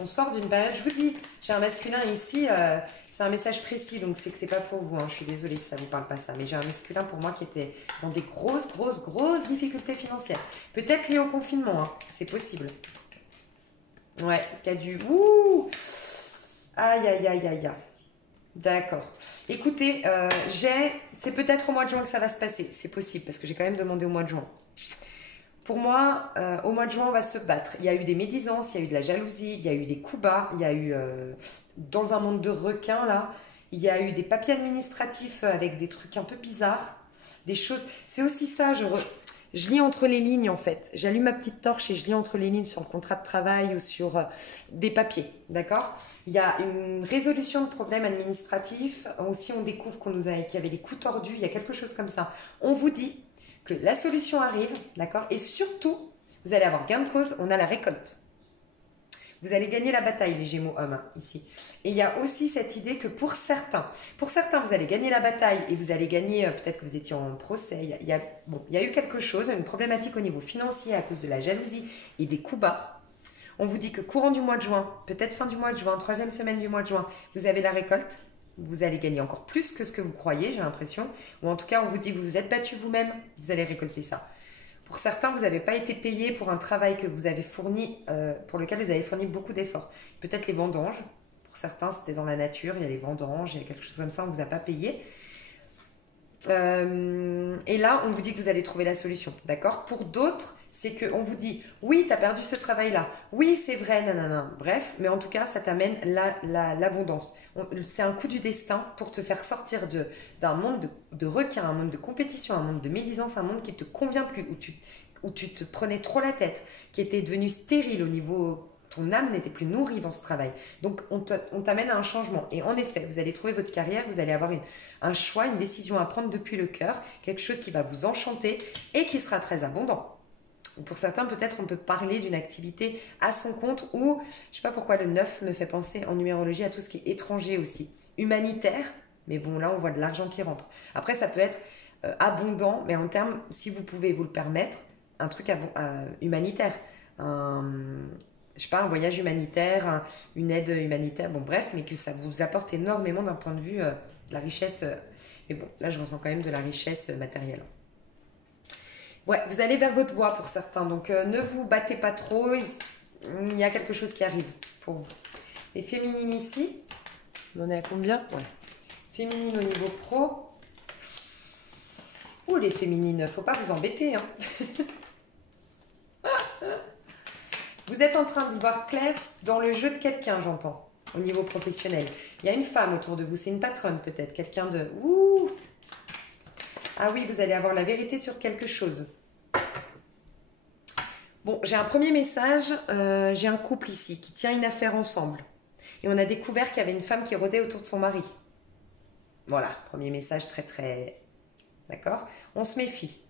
On sort d'une période, je vous dis, j'ai un masculin ici, c'est un message précis, donc c'est que c'est pas pour vous, hein, je suis désolée si ça vous parle pas ça, mais j'ai un masculin pour moi qui était dans des grosses difficultés financières. Peut-être lié au confinement, hein, c'est possible. Ouais, qui a dû... Ouh. Aïe, aïe, aïe, aïe, aïe. D'accord. Écoutez, c'est peut-être au mois de juin que ça va se passer, c'est possible, parce que j'ai quand même demandé au mois de juin. Pour moi, au mois de juin, on va se battre. Il y a eu des médisances, il y a eu de la jalousie, il y a eu des coups bas, il y a eu, dans un monde de requins, là, il y a eu des papiers administratifs avec des trucs un peu bizarres, des choses... C'est aussi ça, je lis entre les lignes, en fait. J'allume ma petite torche et je lis entre les lignes sur le contrat de travail ou sur des papiers, d'accord? Il y a une résolution de problèmes administratifs. Aussi, on découvre qu'il y avait des coups tordus, il y a quelque chose comme ça. On vous dit que la solution arrive, d'accord? Et surtout, vous allez avoir gain de cause, on a la récolte. Vous allez gagner la bataille, les Gémeaux hommes, hein, ici. Et il y a aussi cette idée que pour certains, vous allez gagner la bataille et vous allez gagner, peut-être que vous étiez en procès, il y a eu quelque chose, une problématique au niveau financier à cause de la jalousie et des coups bas. On vous dit que courant du mois de juin, peut-être fin du mois de juin, troisième semaine du mois de juin, vous avez la récolte. Vous allez gagner encore plus que ce que vous croyez, j'ai l'impression. Ou en tout cas, on vous dit que vous vous êtes battu vous-même, vous allez récolter ça. Pour certains, vous n'avez pas été payé pour un travail que vous avez fourni, pour lequel vous avez fourni beaucoup d'efforts. Peut-être les vendanges. Pour certains, c'était dans la nature, il y a les vendanges, il y a quelque chose comme ça, on ne vous a pas payé. Et là, on vous dit que vous allez trouver la solution, d'accord? Pour d'autres, c'est qu'on vous dit, oui, tu as perdu ce travail-là, oui, c'est vrai, nanana, bref, mais en tout cas, ça t'amène l'abondance. C'est un coup du destin pour te faire sortir d'un monde de requins, un monde de compétition, un monde de médisance, un monde qui ne te convient plus, où tu te prenais trop la tête, qui était devenu stérile au niveau... Ton âme n'était plus nourrie dans ce travail. Donc, on t'amène à un changement. Et en effet, vous allez trouver votre carrière, vous allez avoir un choix, une décision à prendre depuis le cœur, quelque chose qui va vous enchanter et qui sera très abondant. Pour certains, peut-être, on peut parler d'une activité à son compte ou, je ne sais pas pourquoi le 9 me fait penser en numérologie à tout ce qui est étranger aussi. Humanitaire, mais bon, là, on voit de l'argent qui rentre. Après, ça peut être abondant, mais en termes, si vous pouvez vous le permettre, un truc humanitaire. Je sais pas, un voyage humanitaire, une aide humanitaire, bon bref, mais que ça vous apporte énormément d'un point de vue de la richesse. Mais bon, là, je ressens quand même de la richesse matérielle. Ouais, vous allez vers votre voie pour certains, donc ne vous battez pas trop, il y a quelque chose qui arrive pour vous. Les féminines ici, on en est à combien? Ouais. Féminines au niveau pro. Ouh, les féminines, faut pas vous embêter, hein. Vous êtes en train d'y voir clair dans le jeu de quelqu'un, j'entends, au niveau professionnel. Il y a une femme autour de vous, c'est une patronne peut-être, quelqu'un de... Ouh. Ah oui, vous allez avoir la vérité sur quelque chose. Bon, j'ai un premier message, j'ai un couple ici qui tient une affaire ensemble. Et on a découvert qu'il y avait une femme qui rôdait autour de son mari. Voilà, premier message très... D'accord? On se méfie.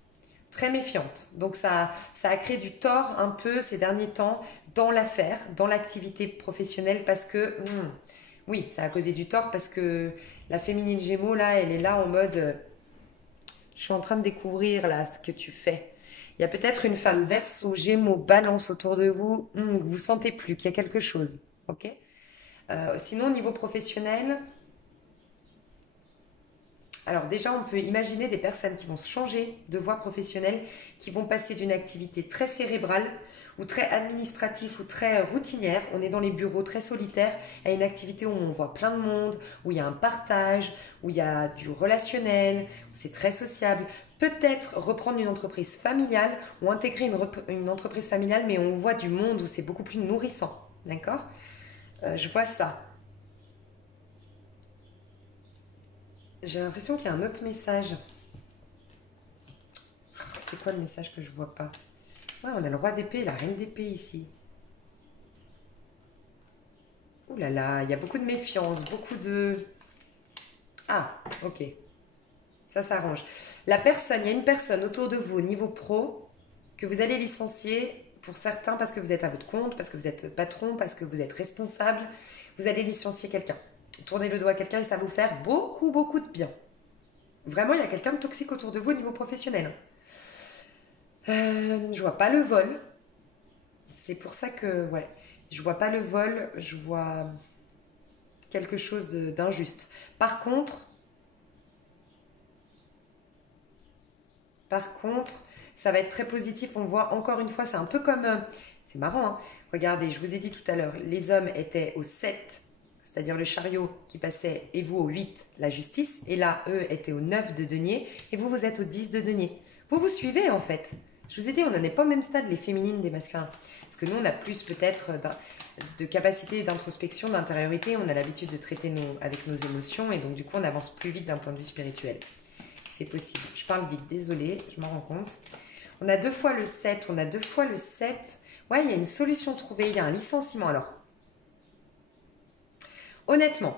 très méfiante. Donc ça a créé du tort un peu ces derniers temps dans l'affaire, dans l'activité professionnelle parce que, oui, ça a causé du tort parce que la féminine Gémeaux, là, elle est là en mode, je suis en train de découvrir là ce que tu fais. Il y a peut-être une femme Verseau, Gémeaux, Balance autour de vous, que vous sentez plus, qu'il y a quelque chose, ok? Sinon, au niveau professionnel, alors déjà, on peut imaginer des personnes qui vont se changer de voie professionnelle, qui vont passer d'une activité très cérébrale ou très administrative ou très routinière, on est dans les bureaux très solitaires, à une activité où on voit plein de monde, où il y a un partage, où il y a du relationnel, où c'est très sociable. Peut-être reprendre une entreprise familiale ou intégrer une entreprise familiale, mais on voit du monde où c'est beaucoup plus nourrissant. D'accord? Je vois ça. J'ai l'impression qu'il y a un autre message. C'est quoi le message que je vois pas? Ouais, on a le roi d'épée et la reine d'épée ici. Ouh là là, il y a beaucoup de méfiance, beaucoup de... Ah, ok. Ça s'arrange. La personne, il y a une personne autour de vous au niveau pro que vous allez licencier pour certains parce que vous êtes à votre compte, parce que vous êtes patron, parce que vous êtes responsable. Vous allez licencier quelqu'un. Tournez le doigt à quelqu'un et ça va vous faire beaucoup, beaucoup de bien. Vraiment, il y a quelqu'un de toxique autour de vous au niveau professionnel. Je vois pas le vol. C'est pour ça que, ouais, je vois pas le vol, je vois quelque chose d'injuste. Par contre, ça va être très positif. On voit encore une fois, c'est un peu comme, c'est marrant, hein. Regardez, je vous ai dit tout à l'heure, les hommes étaient au 7, c'est-à-dire le chariot qui passait, et vous au 8, la justice. Et là, eux étaient au 9 de denier, et vous, vous êtes au 10 de denier. Vous suivez en fait. Je vous ai dit, on n'en est pas au même stade, les féminines des masculins. Parce que nous, on a plus peut-être de capacité d'introspection, d'intériorité. On a l'habitude de traiter avec nos émotions, et donc du coup, on avance plus vite d'un point de vue spirituel. C'est possible. Je parle vite, désolée, je m'en rends compte. On a deux fois le 7, on a deux fois le 7. Ouais, il y a une solution trouvée, il y a un licenciement. Alors, honnêtement,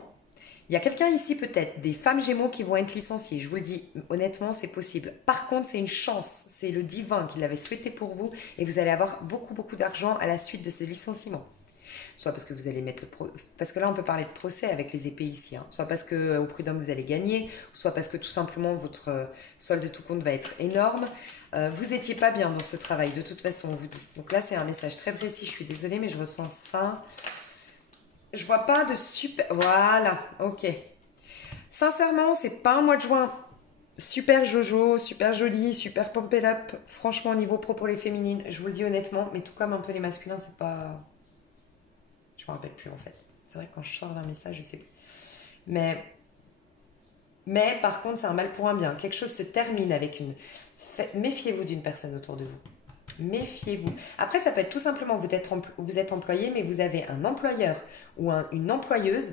il y a quelqu'un ici peut-être, des femmes Gémeaux qui vont être licenciées. Je vous le dis, honnêtement, c'est possible. Par contre, c'est une chance. C'est le divin qui l'avait souhaité pour vous et vous allez avoir beaucoup, beaucoup d'argent à la suite de ces licenciements. Soit parce que vous allez mettre parce que là, on peut parler de procès avec les épées ici. Hein. Soit parce qu'au prud'homme, vous allez gagner. Soit parce que tout simplement, votre solde de tout compte va être énorme. Vous n'étiez pas bien dans ce travail, de toute façon, on vous dit. Donc là, c'est un message très précis. Je suis désolée, mais je ressens ça. Je vois pas de super... Voilà, ok. Sincèrement, c'est pas un mois de juin super jojo, super joli, super pump it up. Franchement, au niveau pro pour les féminines, je vous le dis honnêtement, mais tout comme un peu les masculins, c'est pas... Je me rappelle plus en fait. C'est vrai que quand je sors d'un message, je sais plus. Mais par contre, c'est un mal pour un bien. Quelque chose se termine avec une... Méfiez-vous d'une personne autour de vous. Méfiez-vous. Après, ça peut être tout simplement, vous êtes employé, mais vous avez un employeur ou une employeuse,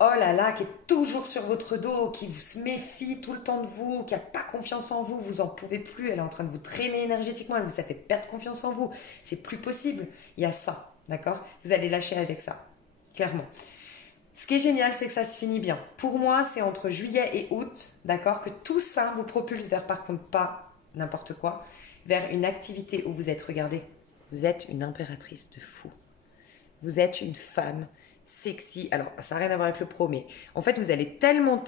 oh là là, qui est toujours sur votre dos, qui se méfie tout le temps de vous, qui n'a pas confiance en vous, vous en pouvez plus, elle est en train de vous traîner énergétiquement, elle vous a fait perdre confiance en vous. C'est plus possible. Il y a ça, d'accord? Vous allez lâcher avec ça, clairement. Ce qui est génial, c'est que ça se finit bien. Pour moi, c'est entre juillet et août, d'accord, que tout ça vous propulse vers, par contre, pas n'importe quoi, vers une activité où vous êtes, regardez, vous êtes une impératrice de fou. Vous êtes une femme sexy. Alors, ça n'a rien à voir avec le pro, mais en fait, vous allez tellement...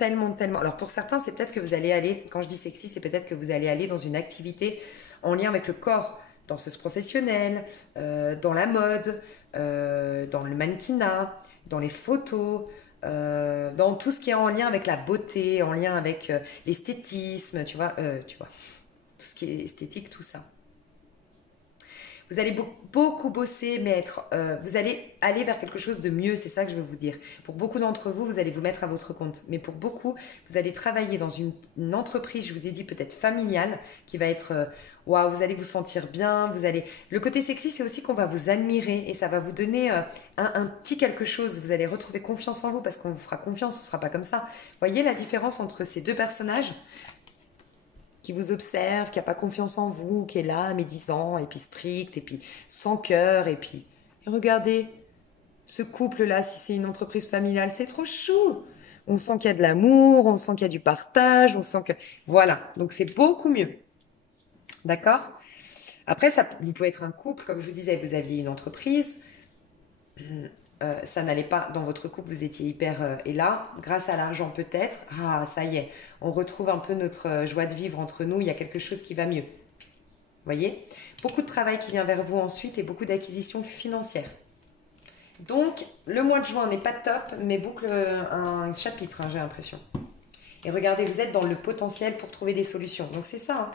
Alors, pour certains, c'est peut-être que vous allez aller, quand je dis sexy, c'est peut-être que vous allez aller dans une activité en lien avec le corps, danseuse professionnelle, dans la mode, dans le mannequinat, dans les photos, dans tout ce qui est en lien avec la beauté, en lien avec l'esthétisme, tu vois, tout ce qui est esthétique, tout ça. Vous allez beaucoup bosser, mais vous allez aller vers quelque chose de mieux, c'est ça que je veux vous dire. Pour beaucoup d'entre vous, vous allez vous mettre à votre compte. Mais pour beaucoup, vous allez travailler dans une entreprise, je vous ai dit peut-être familiale, qui va être... Waouh, vous allez vous sentir bien, Le côté sexy, c'est aussi qu'on va vous admirer et ça va vous donner un petit quelque chose. Vous allez retrouver confiance en vous parce qu'on vous fera confiance, ce ne sera pas comme ça. Voyez la différence entre ces deux personnages qui vous observe, qui n'a pas confiance en vous, qui est là, médisant, et puis strict, et puis sans cœur, et puis... Et regardez, ce couple-là, si c'est une entreprise familiale, c'est trop chou. On sent qu'il y a de l'amour, on sent qu'il y a du partage, on sent que... Voilà, donc c'est beaucoup mieux. D'accord? Après, ça, vous pouvez être un couple, comme je vous disais, vous aviez une entreprise. Ça n'allait pas dans votre couple, vous étiez hyper... et là, grâce à l'argent peut-être, ah, ça y est, on retrouve un peu notre joie de vivre entre nous, il y a quelque chose qui va mieux. Voyez? Beaucoup de travail qui vient vers vous ensuite et beaucoup d'acquisitions financières. Donc, le mois de juin n'est pas top, mais boucle un chapitre, hein, j'ai l'impression. Et regardez, vous êtes dans le potentiel pour trouver des solutions. Donc, c'est ça. Hein.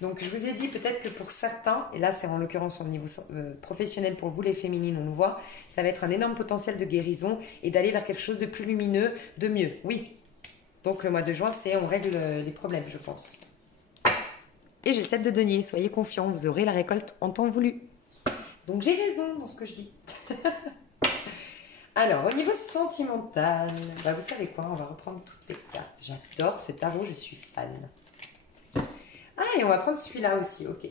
Donc, je vous ai dit peut-être que pour certains, et là, c'est en l'occurrence au niveau professionnel pour vous, les féminines, on le voit, ça va être un énorme potentiel de guérison et d'aller vers quelque chose de plus lumineux, de mieux. Oui. Donc, le mois de juin, c'est on règle les problèmes, je pense. Et j'ai 7 de denier, soyez confiants, vous aurez la récolte en temps voulu. Donc j'ai raison dans ce que je dis. Alors, au niveau sentimental, bah vous savez quoi, on va reprendre toutes les cartes. J'adore ce tarot, je suis fan. Ah, et on va prendre celui-là aussi, ok.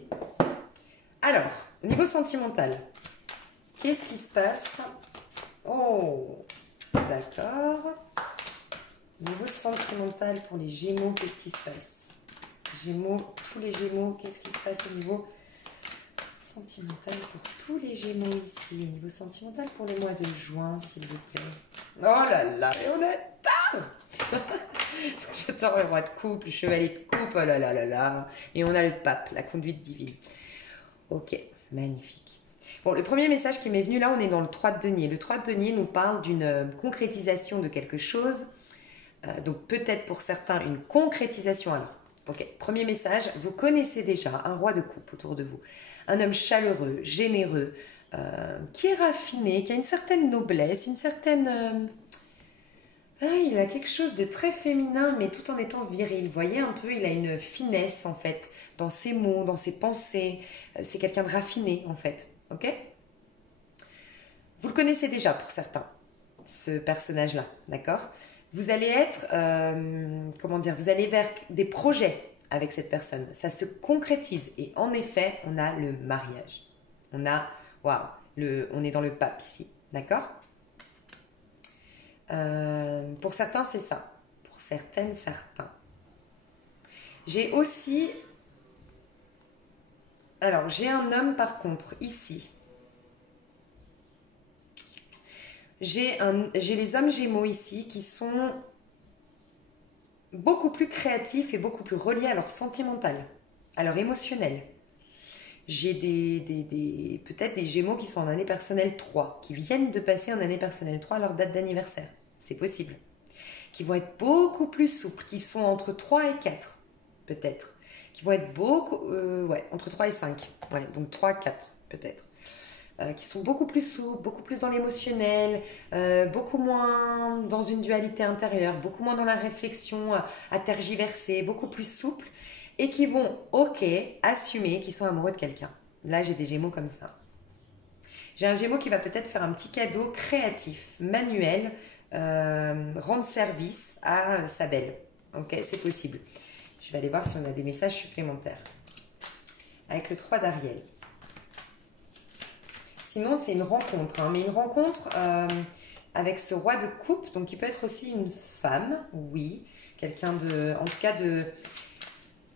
Alors, au niveau sentimental, qu'est-ce qui se passe? Oh, d'accord. Au niveau sentimental pour les Gémeaux, qu'est-ce qui se passe? Gémeaux, tous les Gémeaux, qu'est-ce qui se passe au niveau sentimental pour tous les Gémeaux ici? Niveau sentimental pour le mois de juin, s'il vous plaît. Oh là là, et on est tard. J'adore le roi de coupe, le chevalier de coupe, oh là là là là. Et on a le pape, la conduite divine. Ok, magnifique. Bon, le premier message qui m'est venu là, on est dans le 3 de denier. Le 3 de denier nous parle d'une concrétisation de quelque chose. Donc peut-être pour certains une concrétisation. Alors, ok, premier message, vous connaissez déjà un roi de coupe autour de vous. Un homme chaleureux, généreux, qui est raffiné, qui a une certaine noblesse, une certaine... il a quelque chose de très féminin, mais tout en étant viril. Vous voyez un peu, il a une finesse en fait, dans ses mots, dans ses pensées. C'est quelqu'un de raffiné en fait, ok? Vous le connaissez déjà pour certains, ce personnage-là, d'accord? Vous allez être, comment dire, vous allez vers des projets avec cette personne. Ça se concrétise. Et en effet, on a le mariage. On a, waouh, on est dans le pape ici. D'accord? Pour certains, c'est ça. Pour certaines, certains. J'ai aussi... Alors, j'ai un homme par contre, ici. J'ai les hommes Gémeaux ici qui sont beaucoup plus créatifs et beaucoup plus reliés à leur sentimental, à leur émotionnel. J'ai peut-être des Gémeaux qui sont en année personnelle 3, qui viennent de passer en année personnelle 3 à leur date d'anniversaire. C'est possible. Qui vont être beaucoup plus souples, qui sont entre 3 et 4, peut-être. Qui vont être entre 3 et 5. Ouais, donc 3, 4, peut-être. Qui sont beaucoup plus souples, beaucoup plus dans l'émotionnel, beaucoup moins dans une dualité intérieure, beaucoup moins dans la réflexion à tergiverser, beaucoup plus souples et qui vont, ok, assumer qu'ils sont amoureux de quelqu'un. Là, j'ai des Gémeaux comme ça. J'ai un Gémeaux qui va peut-être faire un petit cadeau créatif, manuel, rendre service à sa belle. Ok, c'est possible. Je vais aller voir si on a des messages supplémentaires. Avec le 3 d'Ariel. Sinon, c'est une rencontre, hein, mais une rencontre avec ce roi de coupe, donc qui peut être aussi une femme, oui, quelqu'un en tout cas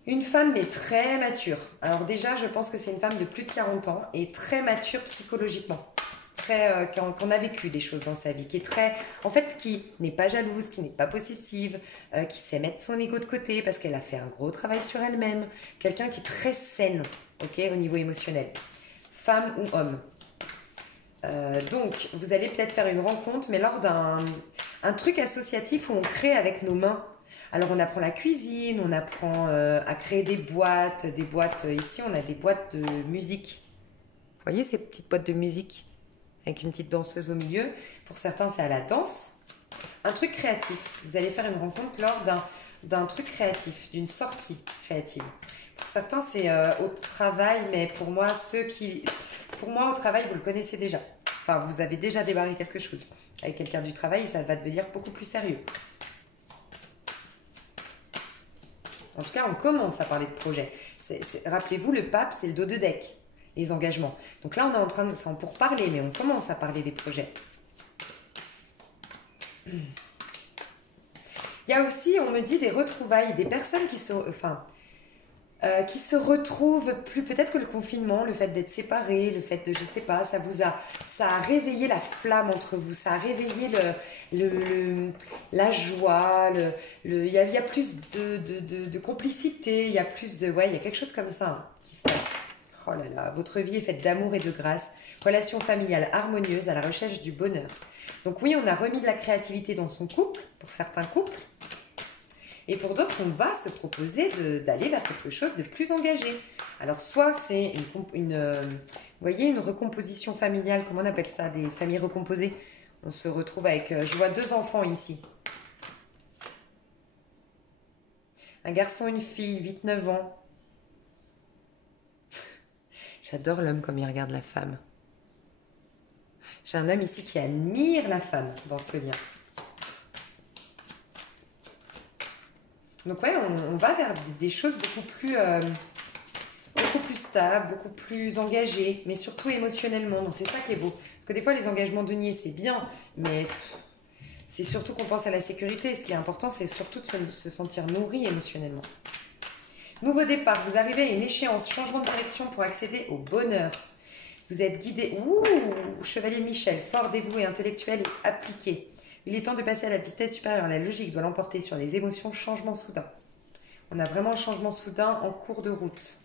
une femme mais très mature. Alors déjà, je pense que c'est une femme de plus de 40 ans et très mature psychologiquement, qu'on a vécu des choses dans sa vie, qui est qui n'est pas jalouse, qui n'est pas possessive, qui sait mettre son ego de côté parce qu'elle a fait un gros travail sur elle-même, quelqu'un qui est très saine, ok, au niveau émotionnel, femme ou homme. Donc, vous allez peut-être faire une rencontre, mais lors d'un truc associatif où on crée avec nos mains. Alors, on apprend la cuisine, on apprend à créer des boîtes. Ici, on a des boîtes de musique. Vous voyez ces petites boîtes de musique avec une petite danseuse au milieu. Pour certains, c'est à la danse. Un truc créatif. Vous allez faire une rencontre lors d'un truc créatif, d'une sortie créative. Pour certains, c'est au travail, mais pour moi, au travail, vous le connaissez déjà. Enfin, vous avez déjà démarré quelque chose avec quelqu'un du travail et ça va devenir beaucoup plus sérieux. En tout cas, on commence à parler de projet. Rappelez-vous, le pape, c'est le dos de deck, les engagements. Donc là, on est en train de... C'est pour parler, mais on commence à parler des projets. Il y a aussi, on me dit, des retrouvailles, des personnes qui se... Enfin, qui se retrouvent plus, peut-être que le confinement, le fait d'être séparés, le fait de, je sais pas, ça a réveillé la flamme entre vous, ça a réveillé la joie, il y a plus de complicité, il y a plus de, ouais, il y a quelque chose comme ça hein, qui se passe. Oh là là, votre vie est faite d'amour et de grâce, relation familiale harmonieuse à la recherche du bonheur. Donc oui, on a remis de la créativité dans son couple, pour certains couples, et pour d'autres, on va se proposer d'aller vers quelque chose de plus engagé. Alors, soit c'est vous voyez, une recomposition familiale, comment on appelle ça, des familles recomposées. On se retrouve avec, je vois 2 enfants ici. Un garçon, une fille, 8-9 ans. J'adore l'homme comme il regarde la femme. J'ai un homme ici qui admire la femme dans ce lien. Donc ouais, on va vers des choses beaucoup plus stables, beaucoup plus engagées, mais surtout émotionnellement. Donc c'est ça qui est beau. Parce que des fois, les engagements deniers, c'est bien, mais c'est surtout qu'on pense à la sécurité. Ce qui est important, c'est surtout de se sentir nourri émotionnellement. Nouveau départ, vous arrivez à une échéance, changement de direction pour accéder au bonheur. Vous êtes guidé, chevalier de Michel, fort, dévoué, intellectuel et appliqué. Il est temps de passer à la vitesse supérieure. La logique doit l'emporter sur les émotions. Changement soudain. On a vraiment un changement soudain en cours de route.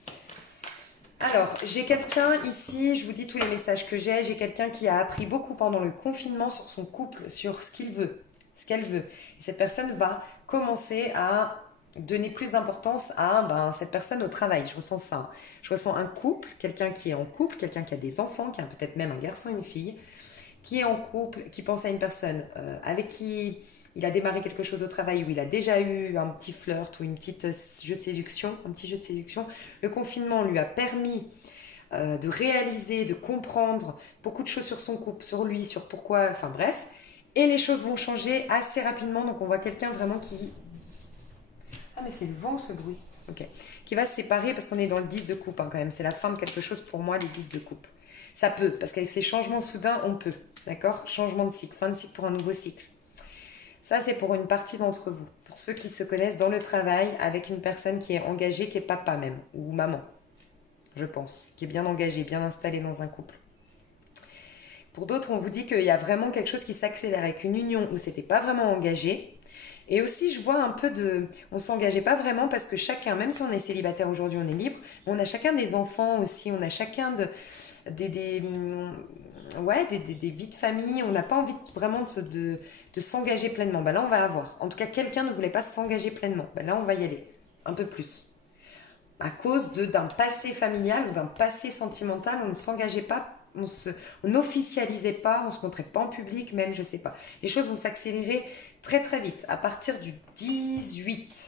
Alors, j'ai quelqu'un ici, je vous dis tous les messages que j'ai. J'ai quelqu'un qui a appris beaucoup pendant le confinement sur son couple, sur ce qu'il veut, ce qu'elle veut. Et cette personne va commencer à donner plus d'importance à cette personne au travail. Je ressens ça. Hein. Je ressens un couple, quelqu'un qui est en couple, quelqu'un qui a des enfants, qui a peut-être même un garçon et une fille, qui est en couple, qui pense à une personne avec qui il a démarré quelque chose au travail, où il a déjà eu un petit flirt ou un petit jeu de séduction. Le confinement lui a permis de réaliser, de comprendre beaucoup de choses sur son couple, sur lui, sur pourquoi, enfin bref. Et les choses vont changer assez rapidement. Donc on voit quelqu'un vraiment qui... Ah mais c'est le vent ce bruit. Ok. Qui va se séparer parce qu'on est dans le 10 de coupe hein, quand même. C'est la fin de quelque chose pour moi, les 10 de coupe. Ça peut, parce qu'avec ces changements soudains, on peut. D'accord? Changement de cycle, fin de cycle pour un nouveau cycle. Ça, c'est pour une partie d'entre vous. Pour ceux qui se connaissent dans le travail avec une personne qui est engagée, qui est papa même, ou maman, je pense, qui est bien engagée, bien installée dans un couple. Pour d'autres, on vous dit qu'il y a vraiment quelque chose qui s'accélère avec une union où c'était pas vraiment engagé. Et aussi, je vois un peu de... On ne s'engageait pas vraiment parce que chacun, même si on est célibataire aujourd'hui, on est libre, on a chacun des enfants aussi, on a chacun des vies de famille, on n'a pas envie vraiment de s'engager pleinement. Là, on va avoir. En tout cas, quelqu'un ne voulait pas s'engager pleinement. Là, on va y aller. Un peu plus. À cause d'un passé familial ou d'un passé sentimental, on ne s'engageait pas, on n'officialisait pas, on ne se montrait pas en public, même, je ne sais pas. Les choses vont s'accélérer très très vite. À partir du 18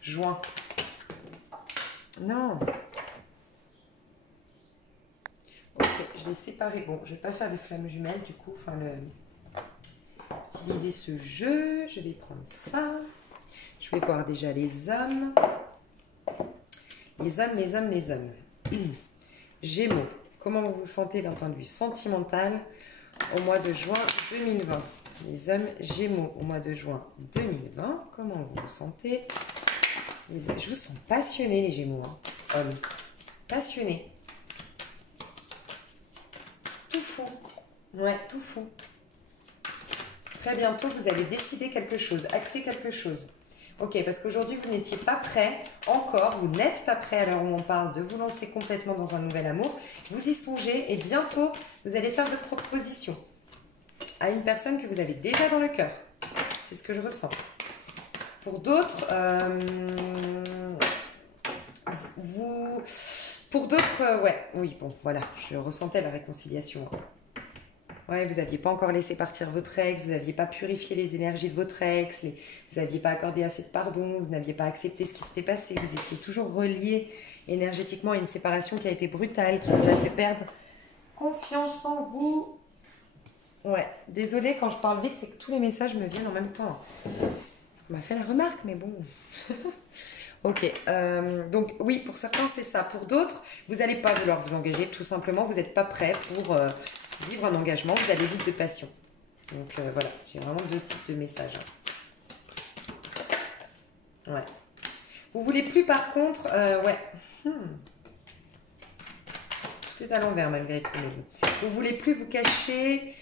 juin. Non. Ok, je vais séparer. Bon, je ne vais pas faire de flammes jumelles du coup. Utiliser ce jeu. Je vais prendre ça. Je vais voir déjà les hommes. Les hommes. Gémeaux. Comment vous vous sentez d'un point de vue sentimental au mois de juin 2020? Les hommes Gémeaux au mois de juin 2020. Comment vous vous sentez? Je vous sens passionnés les Gémeaux. Hein. Hommes. Passionnés. Tout fou. Ouais, tout fou. Très bientôt, vous allez décider quelque chose, acter quelque chose. Ok, parce qu'aujourd'hui, vous n'étiez pas prêt encore, vous n'êtes pas prêt à l'heure où on parle de vous lancer complètement dans un nouvel amour. Vous y songez et bientôt, vous allez faire de propositions à une personne que vous avez déjà dans le cœur. C'est ce que je ressens. Pour d'autres, voilà, je ressentais la réconciliation. Ouais, vous n'aviez pas encore laissé partir votre ex, vous n'aviez pas purifié les énergies de votre ex, vous n'aviez pas accordé assez de pardon, vous n'aviez pas accepté ce qui s'était passé, vous étiez toujours relié énergétiquement à une séparation qui a été brutale, qui vous a fait perdre confiance en vous. Ouais, désolée, quand je parle vite, c'est que tous les messages me viennent en même temps. On m'a fait la remarque, mais bon... Ok, donc oui, pour certains, c'est ça. Pour d'autres, vous n'allez pas vouloir vous engager, tout simplement, vous n'êtes pas prêt pour... vivre un engagement, vous allez vivre de passion. Donc voilà, j'ai vraiment 2 types de messages. Ouais. Vous voulez plus par contre, ouais. Tout est à l'envers malgré tout. Vous voulez plus vous cacher.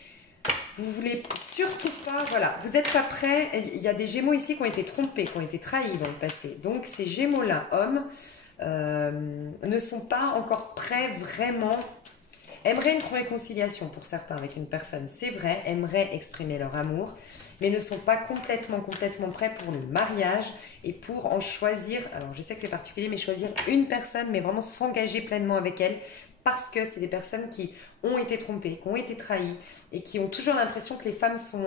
Vous voulez surtout pas, voilà, vous n'êtes pas prêt. Il y a des Gémeaux ici qui ont été trompés, qui ont été trahis dans le passé. Donc ces Gémeaux-là, hommes, ne sont pas encore prêts vraiment. Aimeraient une réconciliation pour certains avec une personne, c'est vrai, aimeraient exprimer leur amour, mais ne sont pas complètement prêts pour le mariage et pour en choisir, alors je sais que c'est particulier, mais choisir une personne, mais vraiment s'engager pleinement avec elle, parce que c'est des personnes qui ont été trompées, qui ont été trahies et qui ont toujours l'impression que les femmes sont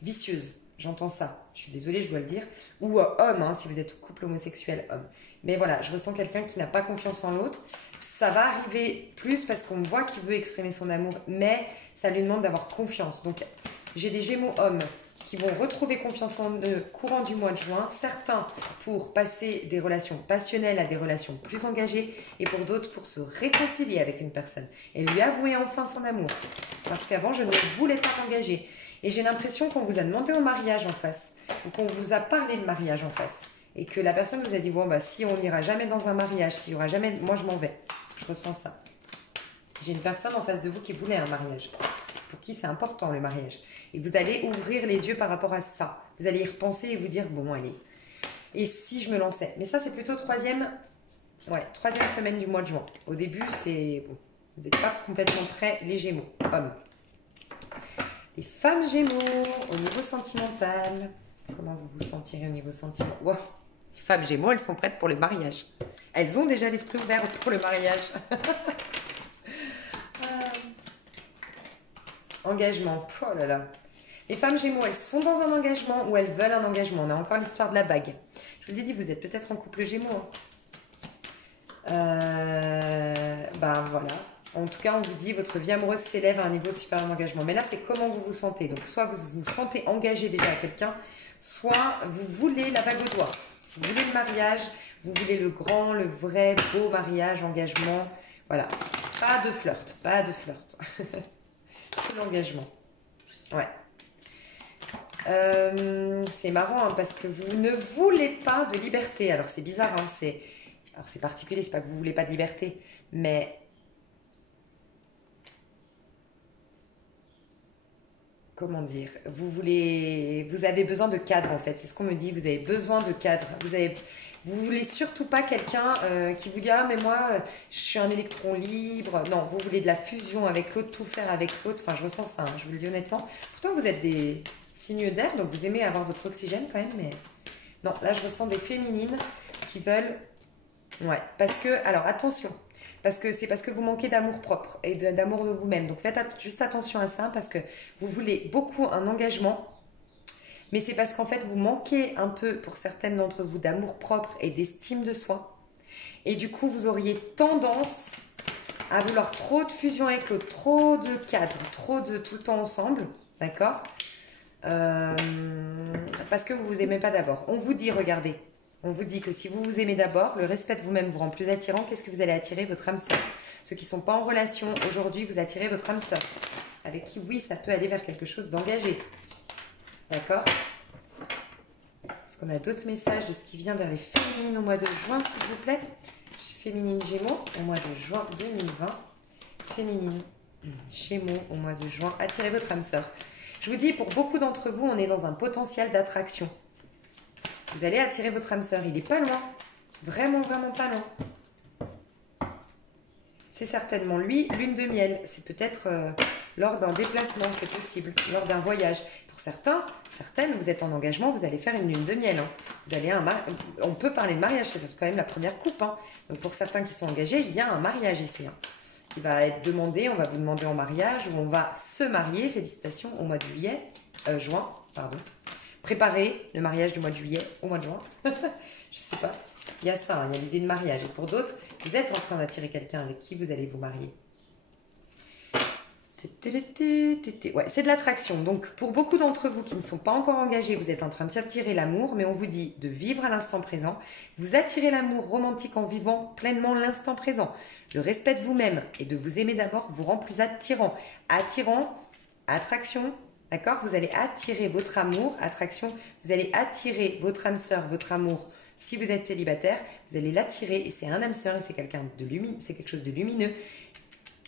vicieuses. J'entends ça, je suis désolée, je dois le dire. Ou homme, hein, si vous êtes couple homosexuel, homme. Mais voilà, je ressens quelqu'un qui n'a pas confiance en l'autre. Ça va arriver plus parce qu'on voit qu'il veut exprimer son amour, mais ça lui demande d'avoir confiance. Donc, j'ai des Gémeaux hommes qui vont retrouver confiance en eux courant du mois de juin. Certains pour passer des relations passionnelles à des relations plus engagées et pour d'autres pour se réconcilier avec une personne et lui avouer enfin son amour. Parce qu'avant, je ne voulais pas m'engager. Et j'ai l'impression qu'on vous a demandé en mariage en face ou qu'on vous a parlé de mariage en face. Et que la personne vous a dit, bon, bah, si on n'ira jamais dans un mariage, s'il n'y aura jamais, moi je m'en vais. Je ressens ça. J'ai une personne en face de vous qui voulait un mariage. Pour qui c'est important le mariage. Et vous allez ouvrir les yeux par rapport à ça. Vous allez y repenser et vous dire, bon, allez. Et si je me lançais? Mais ça, c'est plutôt troisième semaine du mois de juin. Au début, c'est bon. Vous n'êtes pas complètement prêts, les Gémeaux, hommes. Les femmes Gémeaux, au niveau sentimental. Comment vous vous sentirez au niveau sentimental? Wow. Les femmes Gémeaux, elles sont prêtes pour le mariage. Elles ont déjà l'esprit ouvert pour le mariage. Engagement, oh là là. Les femmes Gémeaux, elles sont dans un engagement ou elles veulent un engagement. On a encore l'histoire de la bague. Je vous ai dit, vous êtes peut-être en couple Gémeaux. Ben voilà. En tout cas, on vous dit, votre vie amoureuse s'élève à un niveau supérieur d'engagement. Mais là, c'est comment vous vous sentez. Donc, soit vous vous sentez engagé déjà à quelqu'un, soit vous voulez la bague au doigt. Vous voulez le mariage, vous voulez le grand, le vrai, beau mariage, engagement. Voilà. Pas de flirt, pas de flirt. Tout l'engagement. Ouais. C'est marrant hein, parce que vous ne voulez pas de liberté. Alors c'est bizarre, hein, alors c'est particulier, c'est pas que vous voulez pas de liberté, mais comment dire, vous avez besoin de cadre en fait. C'est ce qu'on me dit. Vous avez besoin de cadre. Vous voulez surtout pas quelqu'un qui vous dit ah mais moi je suis un électron libre. Non, vous voulez de la fusion avec l'autre, tout faire avec l'autre. Enfin, je ressens ça. Hein, je vous le dis honnêtement. Pourtant, vous êtes des signes d'air, donc vous aimez avoir votre oxygène quand même. Mais non, là je ressens des féminines qui veulent. Ouais, parce que alors attention. Parce que vous manquez d'amour propre et d'amour de vous-même. Donc faites juste attention à ça parce que vous voulez beaucoup un engagement. Mais c'est parce qu'en fait, vous manquez un peu, pour certaines d'entre vous, d'amour propre et d'estime de soi. Et du coup, vous auriez tendance à vouloir trop de fusion avec l'autre, trop de cadres, trop de tout le temps ensemble. D'accord Parce que vous ne vous aimez pas d'abord. On vous dit, regardez, on vous dit que si vous vous aimez d'abord, le respect de vous-même vous rend plus attirant. Qu'est-ce que vous allez attirer? Votre âme sœur. Ceux qui ne sont pas en relation aujourd'hui, vous attirez votre âme sœur. Avec qui, oui, ça peut aller vers quelque chose d'engagé. D'accord? Est-ce qu'on a d'autres messages de ce qui vient vers les féminines au mois de juin, s'il vous plaît? Féminine Gémeaux au mois de juin 2020. Féminine Gémeaux au mois de juin. Attirez votre âme sœur. Je vous dis, pour beaucoup d'entre vous, on est dans un potentiel d'attraction. Vous allez attirer votre âme sœur. Il n'est pas loin. Vraiment, vraiment pas loin. C'est certainement lui, lune de miel. C'est peut-être lors d'un déplacement, c'est possible. Lors d'un voyage. Pour certaines, vous êtes en engagement, vous allez faire une lune de miel. Hein. Vous allez on peut parler de mariage, c'est quand même la première coupe. Hein. Donc pour certains qui sont engagés, il y a un mariage ici. Hein, qui va être demandé, on va vous demander en mariage ou on va se marier. Félicitations au mois de juin, pardon. Préparer le mariage du mois de juillet au mois de juin. Je sais pas. Il y a ça, hein, il y a l'idée de mariage. Et pour d'autres, vous êtes en train d'attirer quelqu'un avec qui vous allez vous marier. Ouais, c'est de l'attraction. Donc, pour beaucoup d'entre vous qui ne sont pas encore engagés, vous êtes en train d'attirer l'amour, mais on vous dit de vivre à l'instant présent. Vous attirez l'amour romantique en vivant pleinement l'instant présent. Le respect de vous-même et de vous aimer d'abord vous rend plus attirant. Attirant, attraction, d'accord? Vous allez attirer votre amour, attraction. Vous allez attirer votre âme sœur, votre amour Si vous êtes célibataire, vous allez l'attirer et c'est un âme sœur et c'est quelqu'un de lumineux, c'est quelque chose de lumineux.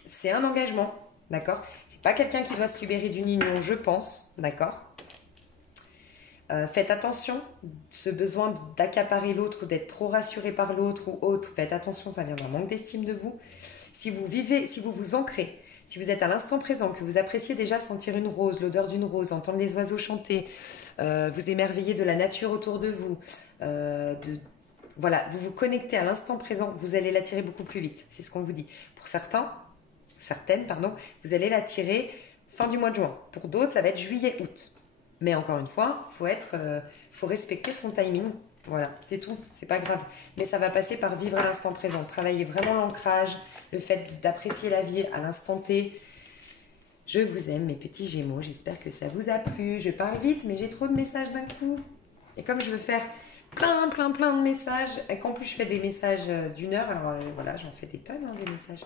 C'est un engagement, d'accord? C'est pas quelqu'un qui doit se libérer d'une union, je pense, d'accord? Faites attention, ce besoin d'accaparer l'autre ou d'être trop rassuré par l'autre ou autre, faites attention, ça vient d'un manque d'estime de vous. Si vous vivez, si vous vous ancrez, si vous êtes à l'instant présent, que vous appréciez déjà sentir une rose, l'odeur d'une rose, entendre les oiseaux chanter, vous émerveiller de la nature autour de vous, voilà, vous vous connectez à l'instant présent, vous allez l'attirer beaucoup plus vite. C'est ce qu'on vous dit. Pour certaines, vous allez l'attirer fin du mois de juin. Pour d'autres, ça va être juillet, août. Mais encore une fois, faut respecter son timing. Voilà, c'est tout, c'est pas grave. Mais ça va passer par vivre à l'instant présent, travailler vraiment l'ancrage, le fait d'apprécier la vie à l'instant T. Je vous aime, mes petits Gémeaux, j'espère que ça vous a plu. Je parle vite, mais j'ai trop de messages d'un coup. Et comme je veux faire plein de messages, et qu'en plus je fais des messages d'une heure, alors voilà, j'en fais des tonnes, des messages.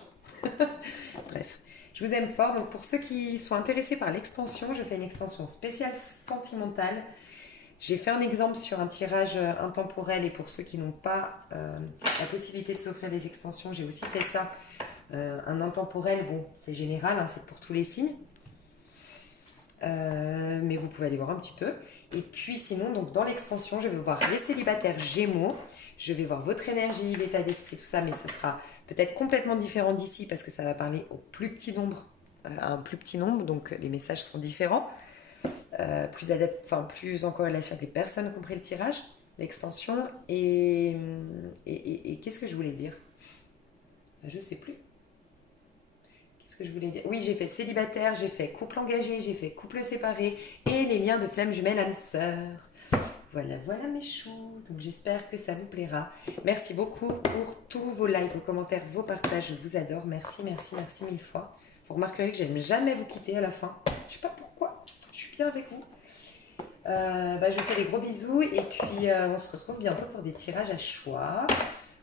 Bref. Je vous aime fort. Donc pour ceux qui sont intéressés par l'extension, je fais une extension spéciale sentimentale. J'ai fait un exemple sur un tirage intemporel et pour ceux qui n'ont pas la possibilité de s'offrir des extensions, j'ai aussi fait ça. Un intemporel, bon, c'est général, c'est pour tous les signes. Mais vous pouvez aller voir un petit peu. Et puis sinon, donc dans l'extension, je vais voir les célibataires Gémeaux. Je vais voir votre énergie, l'état d'esprit, tout ça, mais ce sera peut-être complètement différent d'ici parce que ça va parler au plus petit nombre, à un plus petit nombre, donc les messages seront différents, plus en corrélation avec les personnes qui ont pris le tirage, l'extension. Et qu'est-ce que je voulais dire? Je ne sais plus. Qu'est-ce que je voulais dire? Oui, j'ai fait célibataire, j'ai fait couple engagé, j'ai fait couple séparé et les liens de flamme jumelle âme sœur. Voilà mes choux. Donc j'espère que ça vous plaira. Merci beaucoup pour tous vos likes, vos commentaires, vos partages. Je vous adore. Merci mille fois. Vous remarquerez que j'aime jamais vous quitter à la fin. Je sais pas pourquoi. Je suis bien avec vous. Je vous fais des gros bisous et puis on se retrouve bientôt pour des tirages à choix.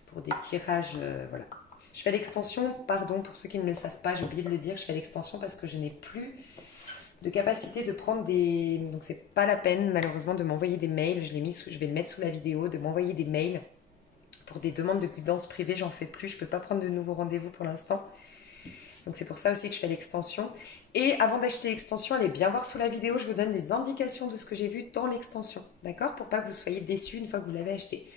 Pour des tirages, voilà. Je fais l'extension, pardon pour ceux qui ne le savent pas, j'ai oublié de le dire, je fais l'extension parce que je n'ai plus de capacité de prendre des... Donc c'est pas la peine malheureusement de m'envoyer des mails, je vais le mettre sous la vidéo, de m'envoyer des mails pour des demandes de guidance privée, j'en fais plus, je peux pas prendre de nouveaux rendez-vous pour l'instant. Donc c'est pour ça aussi que je fais l'extension. Et avant d'acheter l'extension, allez bien voir sous la vidéo, je vous donne des indications de ce que j'ai vu dans l'extension, d'accord? Pour pas que vous soyez déçus une fois que vous l'avez acheté.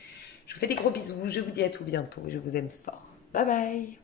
Je vous fais des gros bisous, je vous dis à tout bientôt, je vous aime fort. Bye bye!